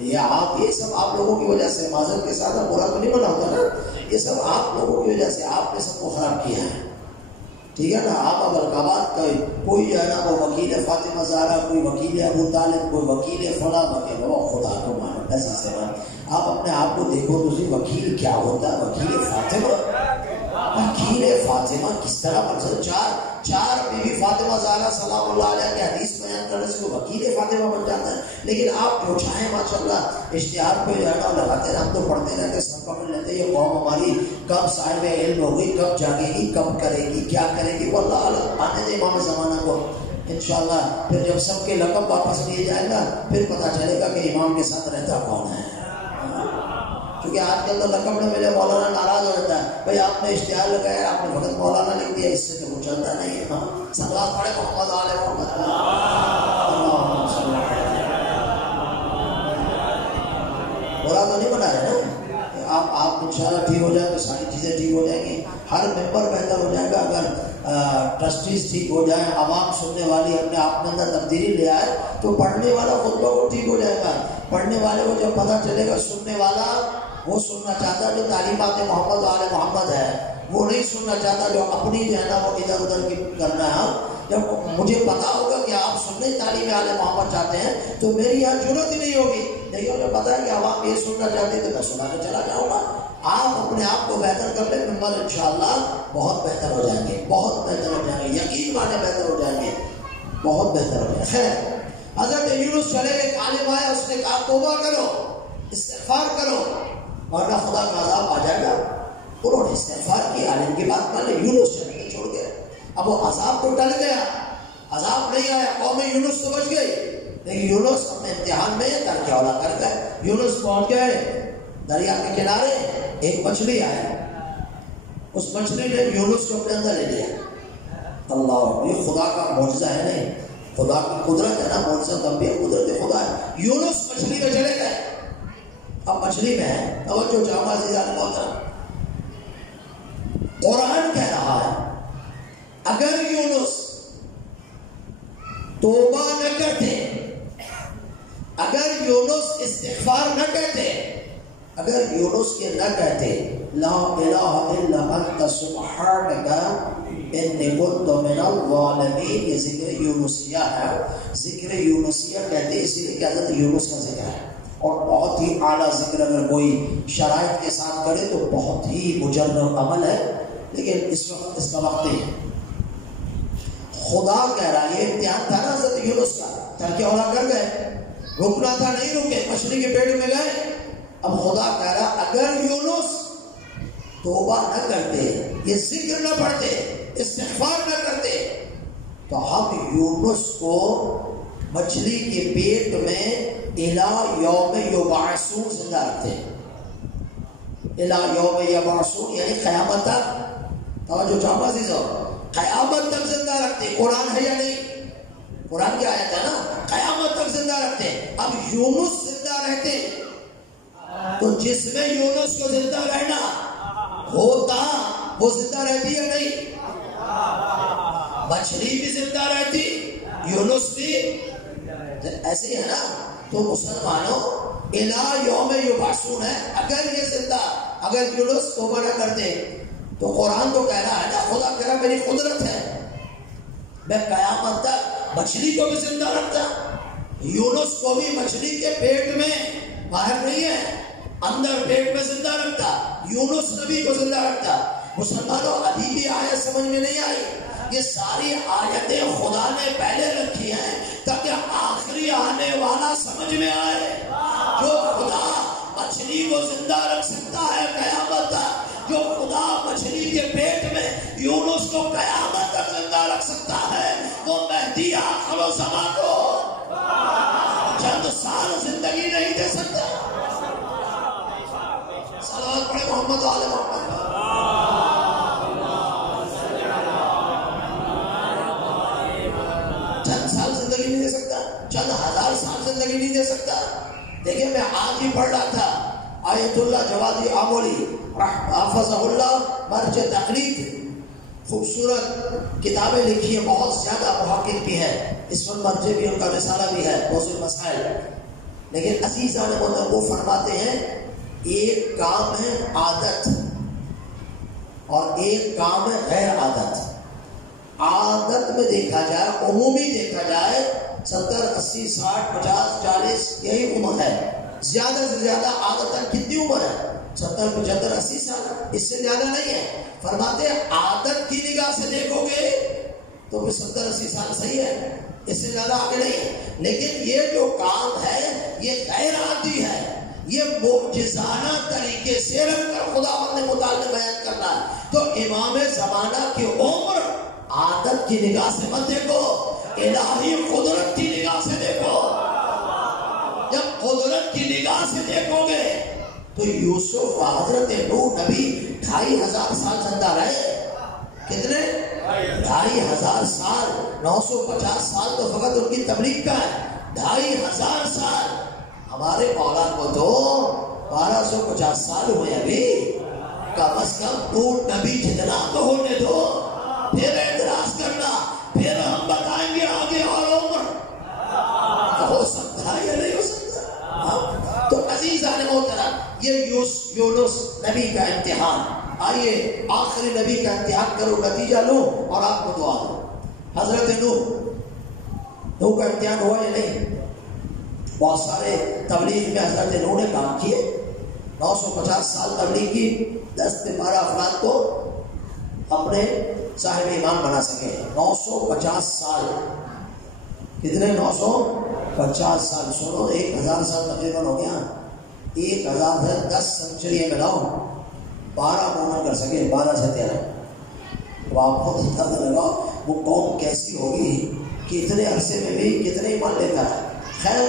یہ سب آپ لوگوں کی وجہ سے، معذرت کے ساتھ برا تو نہیں بنا ہوتا نا، یہ سب آپ لوگوں کی وجہ سے، آپ نے سب کو خراب کیا ہے. ٹھیک ہے نا. آپ اب القابات کا کوئی جو ہے نا وہ وکیل فاطمہ زہرا، کوئی وکیل ابو طالب، کوئی وکیل فلاں وکیل، خدا کو مانو ایسے سے مان. آپ اپنے آپ کو دیکھو تو وکیل کیا ہوتا ہے؟ وکیل فاطمہ کس طرح بن؟ چار بیوی فاطمہ زہرا سلام اللہ علیہ کے حدیث بیان کرنے سے وکیل فاطمہ بن جاتا ہے. لیکن آپ جو چاہیں ماشاءاللہ اشتہار پہ جو ہے نا لگاتے ہیں. ہم تو پڑھتے رہتے، سب پکڑ لیتے. یہ قوم ہماری کب صاحب علم ہوگی، کب جاگے گی، کب کرے گی، کیا کرے گی، وہ اللہ عالم. آنے دے امام زمانہ کو انشاءاللہ. پھر جب سب کے لقب واپس لیے جائے گا پھر پتہ چلے گا کہ امام کے ساتھ رہتا کون ہے. کیونکہ آج کل تو لقب نہ ملے مولانا ناراض ہو جاتا ہے، بھائی آپ نے اشتہار لگایا، آپ نے فقط مولانا لکھ دیا، اس سے تو وہ چلتا نہیں ہے. سلوات پڑھے محمد آل محمد. برا تو نہیں بنا رہے نا. آپ انشاءاللہ ٹھیک ہو جائیں تو ساری چیزیں ٹھیک ہو جائیں گی. ہر ممبر بہتر ہو جائے گا اگر ٹرسٹیز ٹھیک ہو جائیں، عوام سننے والی اپنے آپ میں اندر تبدیلی لے آئے تو پڑھنے والا خطبہ کو ٹھیک ہو جائے گا. پڑھنے والے کو جب پتہ چلے گا سننے والا وہ سننا چاہتا جو تعلیمات محمد آل محمد ہے، وہ نہیں سننا چاہتا جو اپنی جو ہے نا وہ ادھر ادھر کی کرنا ہے. جب مجھے پتا ہوگا کہ آپ سننے تعلیم آل محمد چاہتے ہیں تو میری یہاں ضرورت ہی نہیں ہوگی. لیکن مجھے پتا ہے کہ عوام یہ سننا چاہتے ہیں تو میں سنا کے چلا جاؤں گا. آپ اپنے آپ کو بہتر کر لیں، ممبر انشاءاللہ بہت بہتر ہو جائیں گے، بہت بہتر ہو جائیں گے، یقین مانے بہتر ہو جائیں گے، بہت بہتر ہو جائیں گے. خیر، حضرت یونس چلے گئے، عالم آیا، اس نے کہا توبہ کرو، استغفار کرو ورنہ خدا کا عذاب آ جائے گا. انہوں نے استغفار کی، عالم کی بات مان لی، یونس چلے گئے، چھوڑ گئے. اب وہ عذاب تو ٹل گیا، عذاب نہیں آیا، قوم یونس تو بچ گئی. لیکن یونس اپنے امتحان میں ترک اولا کر گئے. یونس پہنچ گئے دریا کے کنارے، ایک مچھلی آئی، اس مچھلی نے یونس کو اپنے اندر لے لیا. اللہ، یہ خدا کا معجزہ ہے. نہیں، خدا کی قدرت ہے نا، معجزہ تب بھی قدرت خدا ہے. یونس مچھلی میں چلے گئے، اب مچھلی میں ہے. توجہ جامع عزیزان محترم، قرآن کہہ رہا ہے اگر یونس توبہ نہ کرتے، اگر یونس استغفار نہ کرتے، اگر یونس یہ نہ کہتے لا الہ الا انت سبحانک انی کنت من الظالمین، یہ ذکر یونسیہ ہے. ذکر یونسیہ کہتے اس لیے کہ حضرت یونس کا ذکر ہے اور بہت ہی اعلیٰ ذکر. اگر کوئی شرائط کے ساتھ کرے تو بہت ہی مجرب عمل ہے، لیکن اس وقت اس کا وقت نہیں ہے. خدا کہہ رہا ہے، یہ امتحان تھا نا حضرت یونس کا، ترک اولا کر گئے، رکنا تھا نہیں رکے، مچھلی کے پیٹ میں گئے. اب خدا کہہ رہا اگر یونس توبہ نہ کرتے، یہ ذکر نہ پڑھتے، استغفار نہ کرتے، تو ہم یونس کو مچھلی کے پیٹ میں الی یوم یبعثون زندہ رکھتے ہیں. الی یوم یبعثون یعنی قیامت تک. توجہ جامع عزیزو، قیامت تک زندہ رکھتے. قرآن ہے یا نہیں؟ قرآن کی آیت ہے نا، قیامت تک زندہ رکھتے. اب یونس زندہ رہتے تو جس میں یونس کو زندہ رہنا ہوتا وہ زندہ رہتی ہے نہیں؟ مچھلی بھی زندہ رہتی، یونس بھی ایسے ہی ہے نا. تو مسلمانوں الی یوم یبعثون ہے. اگر یہ زندہ، اگر یونس توبہ نہ کرتے تو قرآن تو کہہ رہا ہے نا، خدا کہہ رہا میری قدرت ہے، میں قیامت تک مچھلی کو بھی زندہ رکھتا. یونس کو بھی مچھلی کے پیٹ میں، باہر نہیں ہے، اندر پیٹ میں زندہ رکھتا. یونس نبی کو زندہ رکھتا. مسلمانوں ابھی بھی آیت سمجھ میں نہیں آئی. یہ ساری آیتیں خدا نے پہلے رکھی ہیں تاکہ آخری آنے والا سمجھ میں آئے. جو خدا مچھلی کو زندہ رکھ سکتا ہے قیامت تک، جو خدا مچھلی کے پیٹ میں یونس کو قیامت تک زندہ رکھ سکتا ہے، وہ مہدی آخر الزمان کو چند سال زندگی نہیں دے سکتا. صلوات پڑھے محمد آل محمد. چند سال زندگی نہیں دے سکتا، چند ہزار سال زندگی نہیں دے سکتا. دیکھیں میں آج ہی پڑھ رہا تھا آیت اللہ جوادی آمولی حافظہ اللہ مرج تقلید، خوبصورت کتابیں لکھی ہیں، بہت زیادہ محقق بھی ہے، اس پر مرجع بھی ان کا رسالہ بھی ہے، بہت سے مسائل. لیکن عزیزان محترم وہ فرماتے ہیں ایک کام ہے عادت اور ایک کام ہے غیر عادت. عادت میں دیکھا جائے، عمومی دیکھا جائے 70 80 60 50 40 یہی عمر ہے. زیادہ سے زیادہ عادت کتنی عمر ہے؟ 70 75 80 سال، اس سے زیادہ نہیں ہے. فرماتے ہیں عادت کی نگاہ سے دیکھو گے تو پھر 70 80 سال صحیح ہے، اس سے زیادہ آگے نہیں ہے. لیکن یہ جو کام ہے یہ غیر عادی ہے، یہ معجزانہ طریقے سے رکھ کر خداوند نے متعلق بیان کرنا ہے. تو امام زمانہ کی عمر عادت کی نگاہ سے مت دیکھو، الہی قدرت کی نگاہ سے دیکھو. جب قدرت کی نگاہ سے دیکھو گے تو یوسف حضرت نوح نبی 2500 سال زندہ رہے. کتنے؟ 2500 سال. 950 سال تو فقط ان کی تبلیغ کا ہے. 2500 سال. ہمارے مولا کو تو 1250 سال ہوئے ابھی. کم از کم نوح نبی جتنا تو ہونے دو، پھر اعتراض کرنا، پھر ہم بتائیں گے آگے اور عمر ہو سکتا ہے یا نہیں ہو سکتا. تو عزیزان محترم، یہ یونس نبی کا امتحان. آئیے آخری نبی کا امتحان کرو، نتیجہ لو اور آپ کو دعا دو. حضرت نوح کا امتحان ہوا یا نہیں؟ بہت سارے تبلیغ میں حضرت نوح نے کام کیے. 950 سال تبلیغ کی. 10 سے 12 افراد کو اپنے صاحب ایمان بنا سکے. 950 سال. کتنے؟ 950 سال. سنو 1000 سال تقریباً ہو گیا. 1000 سے 10 سنچری میں لاؤ 12 مومن کر سکے. 12 سے 13. تو آپ کو اندازہ لگا وہ قوم کیسی ہوگی کہ اتنے عرصے میں بھی کتنے ایمان لے کر ہے. خیر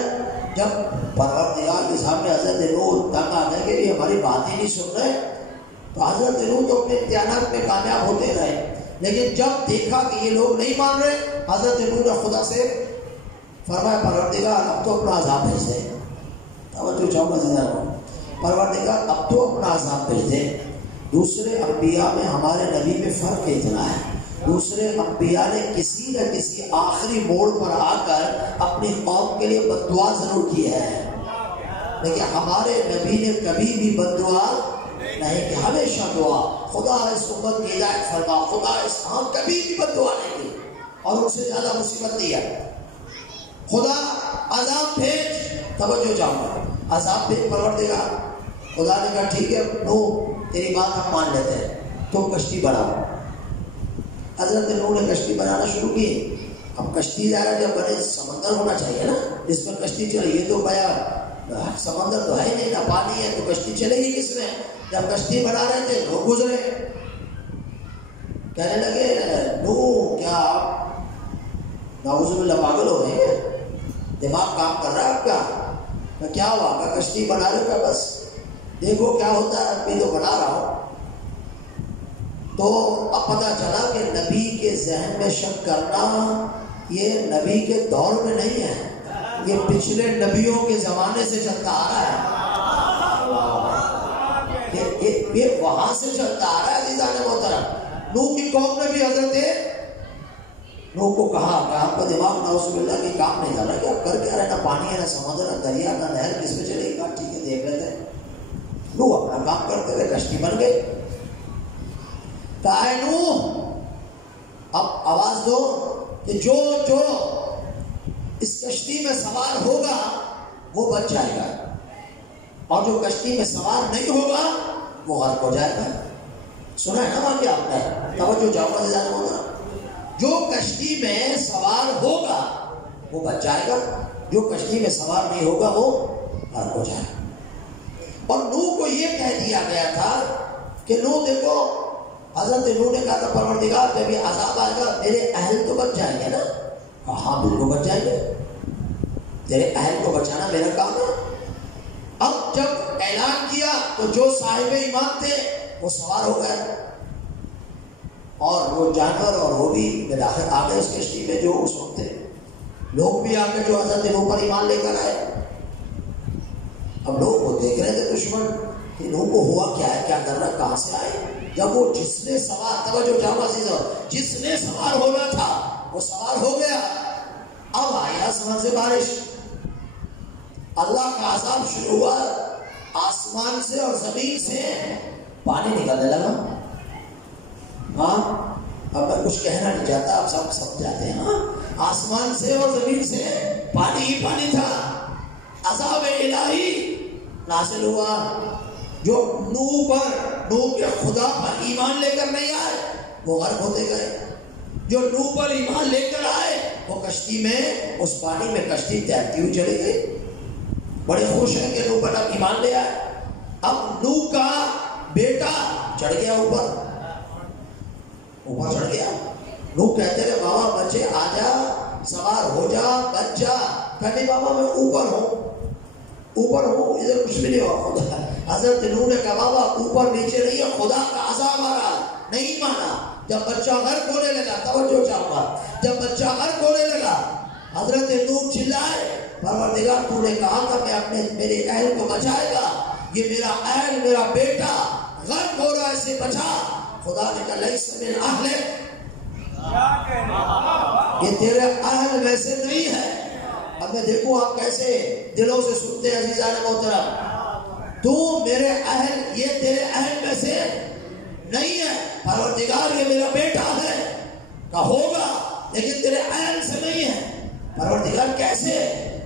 جب پروردگار کے سامنے حضرت نوح تنگ آ گئے کہ ہماری بات ہی نہیں سن رہے، تو حضرت نوح تو اپنے امتحانات میں کامیاب ہوتے رہے. لیکن جب دیکھا کہ یہ لوگ نہیں مان رہے، حضرت نوح نے خدا سے فرمایا پروردگار اب تو اپنا عذاب بھیج دے. توجہ چاہوں گا زندہ رہو. پروردگار اب تو اپنا عذاب بھیج دے. دوسرے انبیاء میں ہمارے نبی میں فرق اتنا ہے. دوسرے انبیاء نے کسی نہ کسی آخری موڑ پر آ کر اپنی قوم کے لیے بد دعا ضرور کی ہے، لیکن ہمارے نبی نے کبھی بھی بد دعا نہیں کی. ہمیشہ دعا خدا اس امت کی ہدایت فرما، خدا اس ہم کبھی بھی بد دعا نہیں کی. اور ان سے زیادہ مصیبت نہیں ہے. خدا عذاب بھیج. توجہ چاہوں گا. عذاب بھیج پروردگار. خدا نے کہا ٹھیک ہے نوح تیری بات ہم مان لیتے ہیں، تم کشتی بناؤ. حضرت نوح نے کشتی بنانا شروع کی. اب کشتی ظاہر جب بنے سمندر ہونا چاہیے نا جس پر کشتی چلے. یہ تو بیا سمندر تو ہے نہیں، نہ پانی ہے، تو کشتی چلے گی کس میں؟ جب کشتی بنا رہے تھے لوگ گزرے، کہنے لگے نوح کیا آپ نعوذ باللہ پاگل ہو گئے ہیں؟ دماغ کام کر رہا ہے آپ کا؟ کیا ہوا؟ کہ کشتی بنا رہے کا بس دیکھو کیا ہوتا ہے. ابھی تو بنا رہا ہوں. تو اب پتہ چلا کہ نبی کے ذہن میں شک کرنا یہ نبی کے دور میں نہیں ہے، یہ پچھلے نبیوں کے زمانے سے چلتا آ رہا ہے. یہ وہاں سے چلتا آ رہا ہے. عزیزان محترم، نوح کی قوم نے بھی حضرت نوح کو کہا کہ آپ کا دماغ نعوذ باللہ کی کام نہیں کر رہا کہ آپ کر کیا رہے؟ نہ پانی ہے، نہ سمندر، نہ دریا، نہ نہر، کس میں چلے گی؟ ٹھیک ہے دیکھ لیتے ہیں. نوح اپنا کام کرتے ہوئے کشتی بن گئی. کہا نوح اب آواز دو کہ جو اس کشتی میں سوار ہوگا وہ بچ جائے گا، اور جو کشتی میں سوار نہیں ہوگا وہ غرق ہو جائے گا. سنا ہے نا وہاں کیا آپ نے؟ توجہ جاؤ گا زیادہ ہوگا. جو کشتی میں سوار ہوگا وہ بچ جائے گا، جو کشتی میں سوار نہیں ہوگا وہ غرق ہو جائے گا. اور نوح کو یہ کہہ دیا گیا تھا کہ نوح دیکھو، حضرت نوح نے کہا تھا پروردگار جب یہ عذاب آئے گا میرے اہل تو بچ جائیں گے نا؟ ہاں بالکل بچ جائیں گے، تیرے اہل کو بچانا میرا کام ہے. اب جب اعلان کیا تو جو صاحب ایمان تھے وہ سوار ہو گئے، اور وہ جانور اور وہ بھی بداخل آ گئے اس کشتی میں جو اس وقت تھے. لوگ بھی آ گئے جو حضرت نوح پر ایمان لے کر آئے. اب لوگ وہ دیکھ رہے تھے دشمن کہ نوح کو ہوا کیا ہے، کیا کر رہا ہے، کہاں سے آئے. جب وہ جس نے سوار، توجہ جاؤ عزیزو، جس نے سوار ہونا تھا وہ سوار ہو گیا. اب آئی آسمان سے بارش، اللہ کا عذاب شروع ہوا. آسمان سے اور زمین سے پانی نکلنے لگا. ہاں اب میں کچھ کہنا نہیں چاہتا، آپ سب سمجھ جاتے ہیں. ہاں آسمان سے اور زمین سے پانی ہی پانی تھا. عذاب الہی نازل ہوا. جو نوح کے خدا پر ایمان لے کر نہیں آئے وہ غرق ہوتے گئے. جو نوح پر ایمان لے کر آئے وہ کشتی میں، اس پانی میں کشتی تیرتی ہوئی چلی گئی. بڑے خوش ہیں کہ نوح پر اب ایمان لے آئے. اب نوح کا بیٹا چڑھ گیا اوپر چڑھ گیا. نوح کہتے رہے بابا بچے آ جا، سوار ہو جا، بچ جا. کہتے بابا میں اوپر ہوں ادھر کچھ بھی نہیں ہوا. حضرت نوح نے کہا بابا اوپر نیچے نہیں ہے، خدا کا عذاب آ رہا، نہیں مانا۔ جب بچہ غرق ہونے لگا، توجہ چاہوں گا، جب بچہ غرق ہونے لگا حضرت نوح چلائے، پروردگار تو نے کہا تھا میں اپنے میرے اہل کو بچائے گا، یہ میرا اہل میرا بیٹا غرق ہو رہا ہے، اسے بچا۔ خدا نے کہا لیس من اہلک، یہ تیرے اہل میں سے نہیں ہے۔ اب میں دیکھوں آپ کیسے دلوں سے سنتے ہیں عزیزان محترم، تو میرے اہل، یہ تیرے اہل میں سے نہیں ہے۔ پروردگار یہ میرا بیٹا ہے، کہا ہوگا لیکن تیرے اہل سے نہیں ہے۔ پروردگار کیسے؟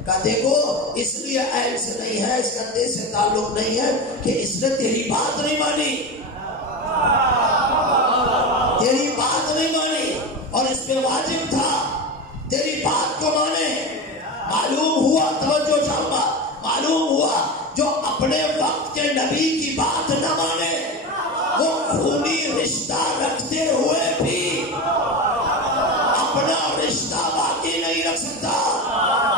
کہا دیکھو اس لیے اہل سے نہیں ہے، اس کا تیرے سے تعلق نہیں ہے کہ اس نے تیری بات نہیں مانی، تیری بات نہیں مانی، اور اس پہ واجب تھا تیری بات کو مانے۔ معلوم ہوا، توجہ چاہوں، معلوم ہوا جو اپنے وقت کے نبی کی بات نہ مانے، وہ خونی رشتہ رکھتے ہوئے بھی اپنا رشتہ باقی نہیں رکھ سکتا۔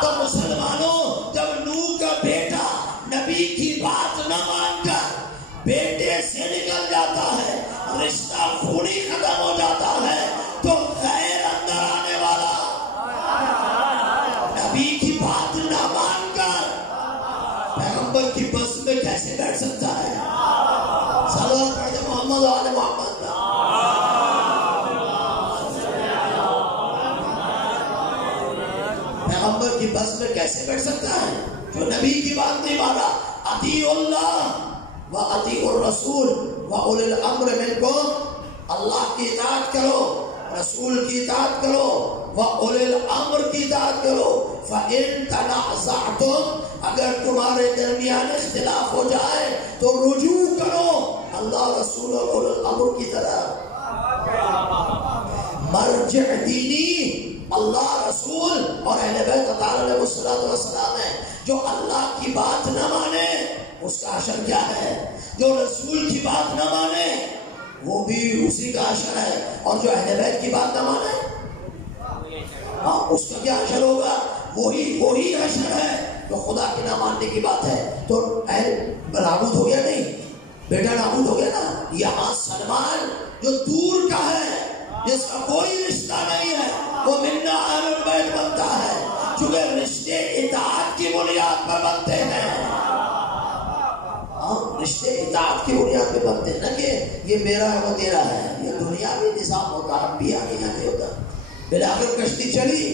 تو مسلمانوں، جب نوح کا بیٹا نبی کی بات نہ مان کر بیٹے سے نکل جاتا ہے، رشتہ خونی ختم ہو جاتا ہے، تو غیر اندر آنے والا نبی کی بات نہ مان کر پیغمبر کی بس میں کیسے بیٹھ سکتا ہے؟ صلوات پڑھتے محمد و آل محمد۔ پیغمبر کی بس میں کیسے بیٹھ سکتا ہے جو نبی کی بات نہیں مانا؟ اطیعوا اللہ و اطیعوا الرسول و اولی الامر منکم، اللہ کی اطاعت کرو، رسول کی اطاعت کرو، و اولی الامر کی اطاعت کرو۔ فَإِن تَنَازَعْتُمْ، اگر تمہارے درمیان اختلاف ہو جائے تو رجوع کرو اللہ رسول اور اولی الامر کی طرف۔ مرجع دینی اللہ رسول اور اہل بیت علیہ السلام ہے۔ جو اللہ کی بات نہ مانے اس کا حشر کیا ہے؟ جو رسول کی بات نہ مانے وہ بھی اسی کا حشر ہے، اور جو اہل بیت کی بات نہ مانے اس کا کیا حشر ہوگا؟ وہی حشر ہے جو خدا کی نہ ماننے کی بات ہے۔ تو اہل نابود ہو گیا نہیں، بیٹا نابود ہو گیا نا۔ یہاں سلمان جو دور کا ہے، جس کا کوئی رشتہ نہیں ہے، وہ منا اہل بیت بنتا ہے، چونکہ رشتے اطاعت کی بنیاد پر بنتے ہیں۔ رشتے اطاعت کی بنیاد پہ بنتے ہیں، نہ کہ یہ میرا ہے وہ تیرا ہے۔ یہ دنیاوی نظام ہوتا ہے، انبیاء کے یہاں نہیں ہوتا۔ بلاخر کشتی چلی،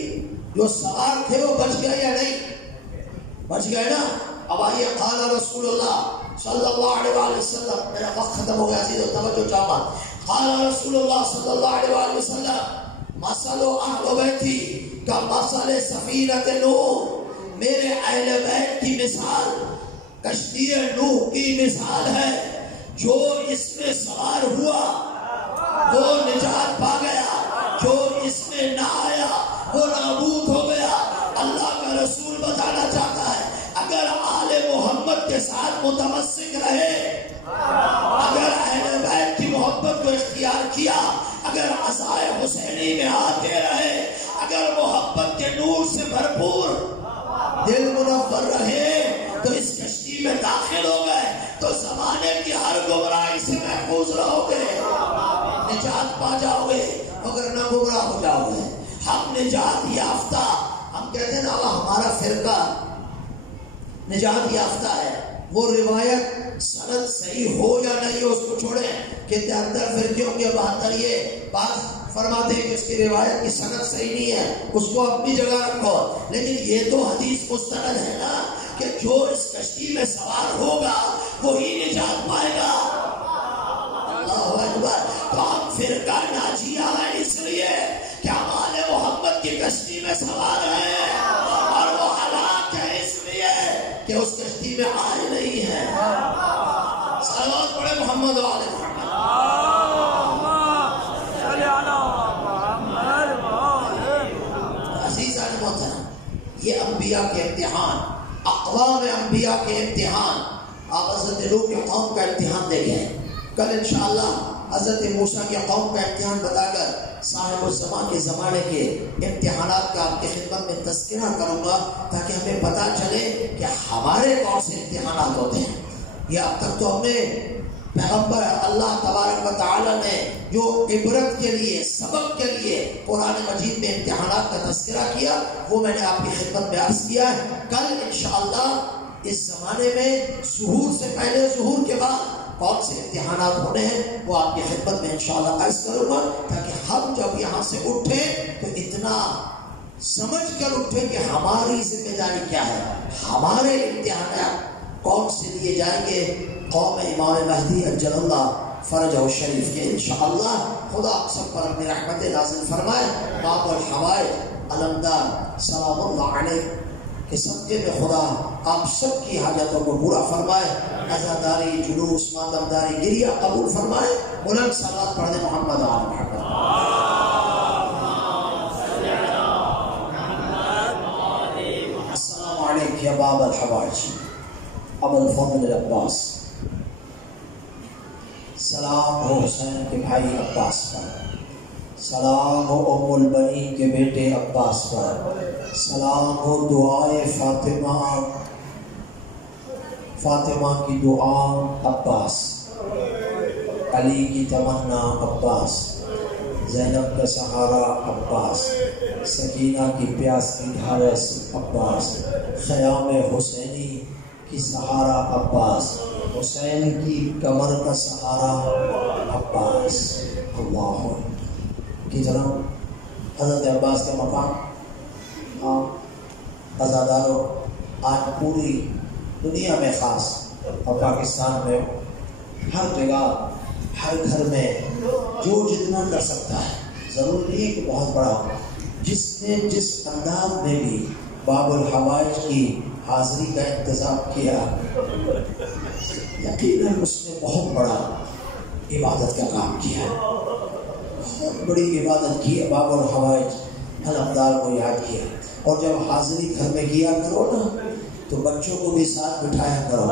جو سوار تھے وہ بچ گئے یا نہیں؟ بچ گئے نا۔ اب آئیے، قال رسول اللہ صلی اللہ علیہ وسلم، میرا وقت ختم ہو گیا، عزیز توجہ چاہا۔ قال رسول اللہ صلی اللہ علیہ وسلم مثل اہل بیتی کا مثل سفینۃ نوح، میرے اہل بیت کی مثال کشتی نوح کی مثال ہے۔ جو اس میں سوار ہوا وہ نجات پا گیا، جو اس میں نہ آیا وہ نابود ہو گیا۔ اللہ کا رسول بتانا چاہتا ہے اگر آل محمد کے ساتھ متمسک رہے، اگر اہل بیت کی محبت کو اختیار کیا، اگر عزائے حسینی میں آتے رہے، اگر محبت کے نور سے بھرپور دل منور رہے، تو اس کشتی میں داخل ہو گئے تو زمانے کی ہر گمراہی سے محفوظ رہو گے، نجات پا جاؤ گے، مگر نہ گمراہ ہو جاؤ گے۔ ہم نجات یافتہ، ہم کہتے ہیں نا ہمارا فرقہ نجات یافتہ ہے، وہ روایت سند صحیح ہو یا نہیں ہو اس کو چھوڑیں کہ 73 فرقوں کے 72 یہ بات فرماتے ہیں کہ اس کی روایت کی سند صحیح نہیں ہے، اس کو اپنی جگہ رکھو، لیکن یہ تو حدیث مستند ہے نا کہ جو اس کشتی میں سوار ہوگا وہی نجات پائے گا۔ اللہ اکبر۔ تو ہم فرقہ ناجیہ ہیں اس لیے کہ ہم آل محمد کی کشتی میں سوار ہیں، اور وہ ہلاک ہے اس لیے کہ اس کشتی میں آئے نہیں ہیں۔ صلوات پڑھے محمد و آل محمد۔ عزیزان محترم، یہ انبیاء کے امتحان، اقوام انبیاء کے امتحان، آپ حضرت نوح کی قوم کا امتحان دیکھیں۔ کل انشاءاللہ حضرت موسیٰ کی قوم کا امتحان بتا کر صاحب الزمان کے زمانے کے امتحانات کا آپ کی خدمت میں تذکرہ کروں گا، تاکہ ہمیں پتہ چلے کہ ہمارے کون سے امتحانات ہوتے ہیں۔ یہ اب تک تو ہم نے پیغمبر اللہ تبارک و تعالی نے جو عبرت کے لیے سبق کے لیے قرآن مجید میں امتحانات کا تذکرہ کیا وہ میں نے آپ کی خدمت میں عرض کیا ہے. کل انشاءاللہ اس زمانے میں ظہور سے پہلے ظہور کے بعد کون سے امتحانات ہونے ہیں وہ آپ کی خدمت میں انشاءاللہ عرض کروں گا، تاکہ ہم جب یہاں سے اٹھیں تو اتنا سمجھ کر اٹھیں کہ ہماری ذمہ داری کیا ہے، ہمارے امتحانات کون سے لیے جائیں گے. قوم امام مہدی عجل اللہ فرجہ شریف کے انشاءاللہ خدا سب پر اپنی رحمت نازل فرمائے. باب الحوائج علمدار سلام اللہ علیہ کے صدقے میں خدا آپ سب کی حاجتوں کو پورا فرمائے. عزاداری، جلوس، ماتمداری، گریہ قبول فرمائے. بلند صلوات پڑھ دیں محمد آل محمد. السلام علیکم یا باب الحوائج ابو الفضل العباس. سلام ہو حسین کے بھائی عباس پر، سلام ہو ام البنین کے بیٹے عباس پر، سلام ہو دعائے فاطمہ کی دعا عباس، علی کی تمنا عباس، زینب کا سہارا عباس، سکینہ کی پیاس کی ڈھارس عباس، خیام حسینی کی سہارا عباس، حسین کی کمر کا سہارا عباس. اللہ کی جناب حضرت عباس کا مقام عزاداروں آج پوری دنیا میں خاص اور پاکستان میں ہر جگہ ہر گھر میں جو جتنا کر سکتا ہے، ضرور نہیں ہے کہ بہت بڑا ہو، جس نے جس انداز میں بھی باب الحوائج کی حاضری کا انتظام کیا یقیناً اس نے بہت بڑا عبادت کا کام کیا، بہت بڑی عبادت کی. باب الحوائج علمدار کو یاد کیا. اور جب حاضری گھر میں کیا کرو نا تو بچوں کو بھی ساتھ بٹھایا کرو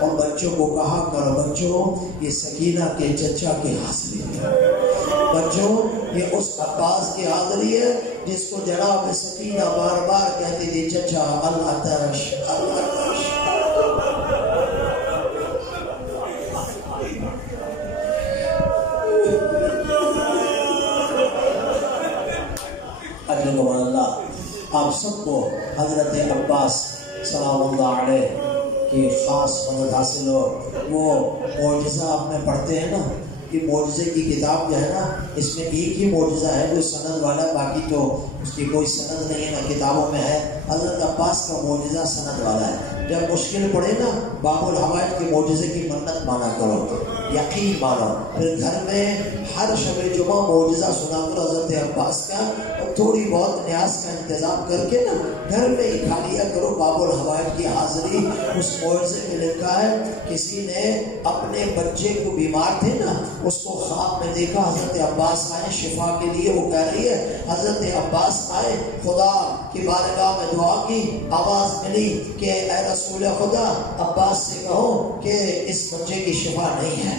اور بچوں کو کہا کرو بچوں یہ سکینہ کے چچا کی حاضری ہے، بچوں یہ اس عباس کی حاضری ہے جس کو جناب سکینہ بار بار کہتی تھی چچا العطش العطش. اجل و اللہ آپ سب کو حضرت عباس سلام اللہ علیہ کی خاص مدد حاصل ہو. وہ معجزہ آپ میں پڑھتے ہیں نا کہ معجزے کی کتاب جو ہے نا اس میں ایک ہی معجزہ ہے جو سند والا، باقی تو اس کی کوئی سند نہیں ہے نہ کتابوں میں ہے. حضرت عباس کا معجزہ سند والا ہے. جب مشکل پڑے نا باب الحوائج کے معجزے کی منت مانا کرو، یقین مانو، پھر گھر میں ہر شب جمعہ معجزہ سنا کرو حضرت عباس کا، اور تھوڑی بہت نیاز کا انتظام کر کے نا گھر میں ہی کھا لیا کرو. باب الحوائج کی حاضری اس معجزے میں لکھا ہے کسی نے اپنے بچے کو بیمار تھے نا اس کو خواب میں دیکھا، حضرت عباس آئے شفا کے لیے. وہ کہہ رہی ہے حضرت عباس آئے، خدا کی بارگاہ میں دعا کی، آواز ملی کہ اے رسول خدا عباس سے کہو کہ اس بچے کی شفا نہیں ہے.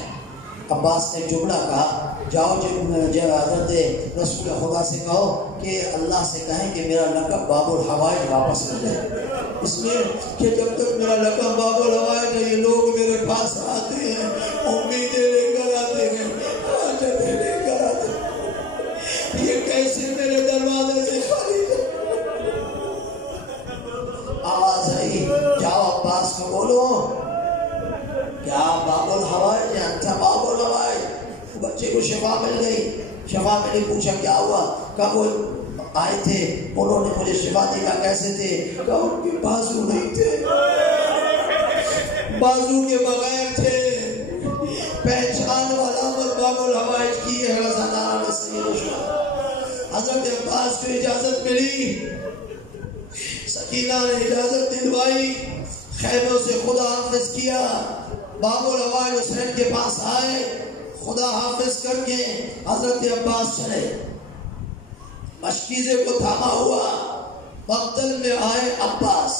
عباس نے جملہ کہا جاؤ حضرت رسول خدا سے کہو کہ اللہ سے کہیں کہ میرا لقب باب الحوائج واپس لے جائے، اس لیے کہ جب تک میرا لقب باب الحوائج ہے یہ لوگ میرے پاس آتے ہیں، امیدیں لے کر آتے ہیں، حاجتیں لے کر آتے ہیں، یہ کیسے میرے دروازے سے خالی ہے. آواز آئی جاؤ عباس کو بولو کیا باب الحوائج ہے، انت باب الحوائج. بچے کو شفا مل گئی. شفا ملی، پوچھا کیا ہوا، کب وہ آئے تھے، انہوں نے مجھے شفا دیا، کیسے تھے، کہا ان کے بازو نہیں تھے، بازو کے بغیر تھے. پہچان والا باب الحوائج کی ہے. حضرت عباس کو اجازت ملی، سکینہ نے اجازت دلوائی، خیموں سے خدا حافظ کیا. باب الحوائج حسین کے پاس آئے، خدا حافظ کر کے حضرت عباس چلے. مشکیزے کو تھاما ہوا، مقتل میں آئے عباس.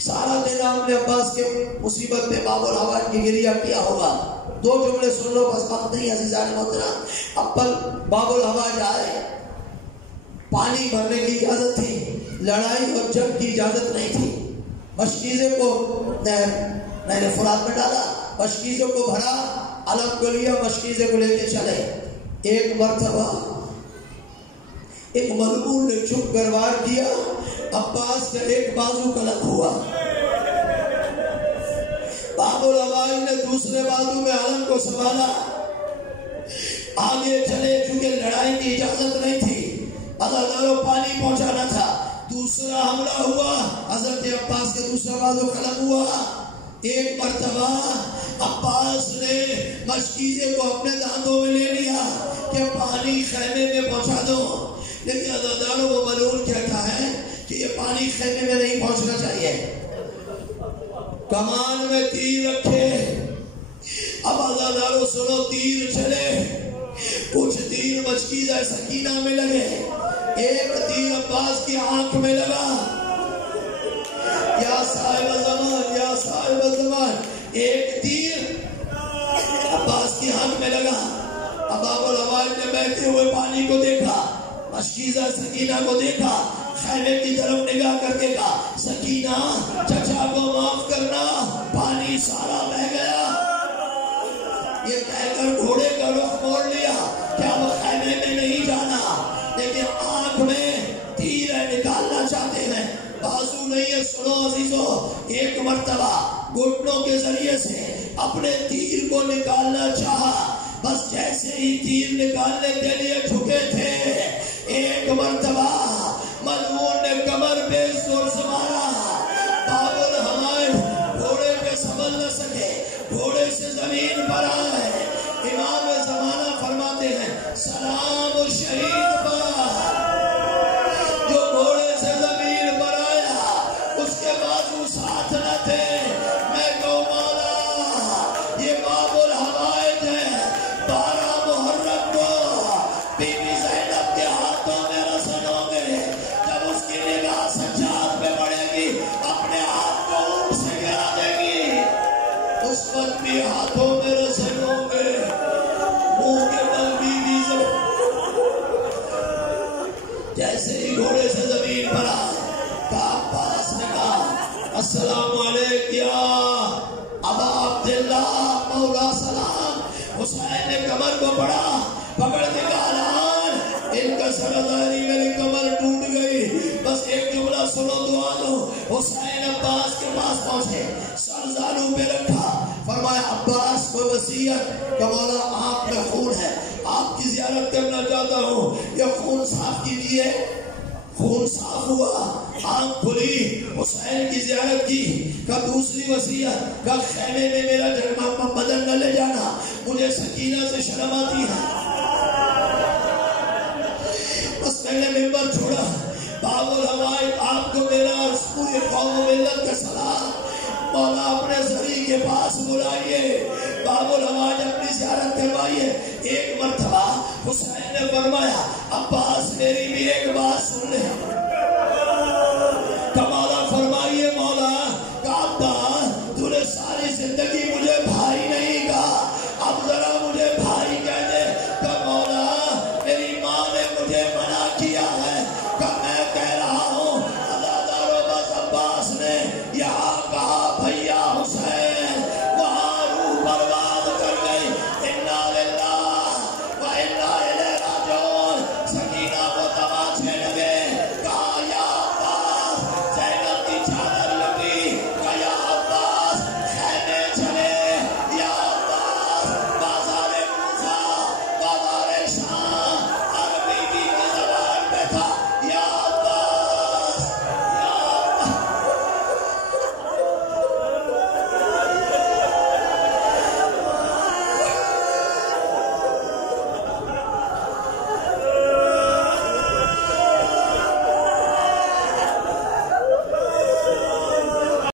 سارا دن آپ نے عباس کے مصیبت پہ باب الحوائج کی گریہ کیا ہوگا. دو جملے سن لو بس، وقت نہیں عزیزان محترم. اول باب الحوائج آئے، پانی بھرنے کی اجازت تھی، لڑائی اور جنگ کی اجازت نہیں تھی. مشکیزے کو نہر فرات میں ڈالا، مشکیزوں کو بھرا، علم کو لیا، مشکیزے کو لے کے چلے۔ ایک مرتبہ ایک ملعون نے چھپ کر وار کیا، عباس کا ایک بازو کلک ہوا۔ باب العوائل نے دوسرے بازو میں علم کو سنبھالا، آگے چلے، چونکہ لڑائی کی اجازت نہیں تھی، عدالتوں پانی پہنچانا تھا۔ دوسرا حملہ ہوا، حضرت عباس کے دوسرا بازو کلک ہوا۔ ایک مرتبہ عباس نے مشکیزے کو اپنے دانتوں میں لے لیا کہ پانی خیمے میں پہنچا دو، لیکن عزاداروں کو ملعون کہتا ہے کہ یہ پانی خیمے میں نہیں پہنچنا چاہیے۔ کمان میں تیر رکھے، اب عزاداروں سنو، تیر چلے، کچھ تیر مشکیزہ سکینہ میں لگے، ایک تیر عباس کی آنکھ میں لگا۔ یا صاحب زمان، یا صاحب زمان، ایک تیر عباس کی آنکھ میں لگا۔ اب باب العوائل نے بہتے ہوئے پانی کو دیکھا، مشکیزہ سکینہ کو دیکھا، خیمے کی طرف نگاہ کر کے کہا، سکینہ چچا کو معاف کرنا، پانی سارا بہ گیا۔ یہ کہہ کر گھوڑے کا رخ موڑ لیا کہ اب خیمے میں نہیں جانا، لیکن آنکھ میں تیر ہے، نکالنا چاہتے ہیں، بازو نہیں ہے۔ سنو عزیزو، ایک مرتبہ گھٹنوں کے ذریعے سے اپنے تیر کو نکالنا چاہا، بس جیسے ہی تیر نکالنے کے لیے جھکے تھے، ایک مرتبہ ملعون نے کمر پہ زور سے مارا۔ باب الحمائل گھوڑے پہ سنبھل نہ سکے، گھوڑے سے زمین پر آئے۔ امام زمانہ فرماتے ہیں، سلام الشہید پر، جو گھوڑے سے زمین پر آیا اس کے بازو ساتھ نہ تھے۔ میں کہوں مولا، یہ باب الحمائل ہے، 12 محرم کو بی بی زینب کے ہاتھوں میں رسن ہوں گے، جب اس کی نگاہ سجاد پہ پڑے گی، اپنے ہاتھ کو اونٹ سے گرا دے گی، اس وقت بھی ہاتھوں میں رسن ہوں گے، منہ کے بل بی بی جیسے ہی گھوڑے سے زمین پر آئے، عباس نے کہا، السلام علیکم یا ابا عبداللہ، مولا سلام۔ حسین نے کمر کو پکڑ کے کہا، لان ان کا سرداری، میری کمر ٹوٹ گئی، بس ایک جملہ سنو، دعا دو۔ حسین عباس کے پاس پہنچے، سر زانوں پہ رکھا، فرمایا، عباس کو وصیت کہ مولا آپ میں خون ہے، آپ کی زیارت کرنا چاہتا ہوں، یہ خون صاف کیجئے۔ خون صاف ہوا، آنکھ کھلی، حسین کی زیارت کی۔ کا دوسری وصیت کا خیمے میں میرا جرمہ بدن نہ لے جانا، مجھے سکینہ سے شرم آتی ہے۔ بس میں نے ممبر چھوڑا، باب الحوائل آپ کو میرا اور پوری قوم و ملت کا سلام، مولا اپنے زری کے پاس بلائیے، باب الحوائل اپنی زیارت کروائیے۔ ایک مرتبہ حسین نے فرمایا، عباس میری بھی ایک بات سن لے،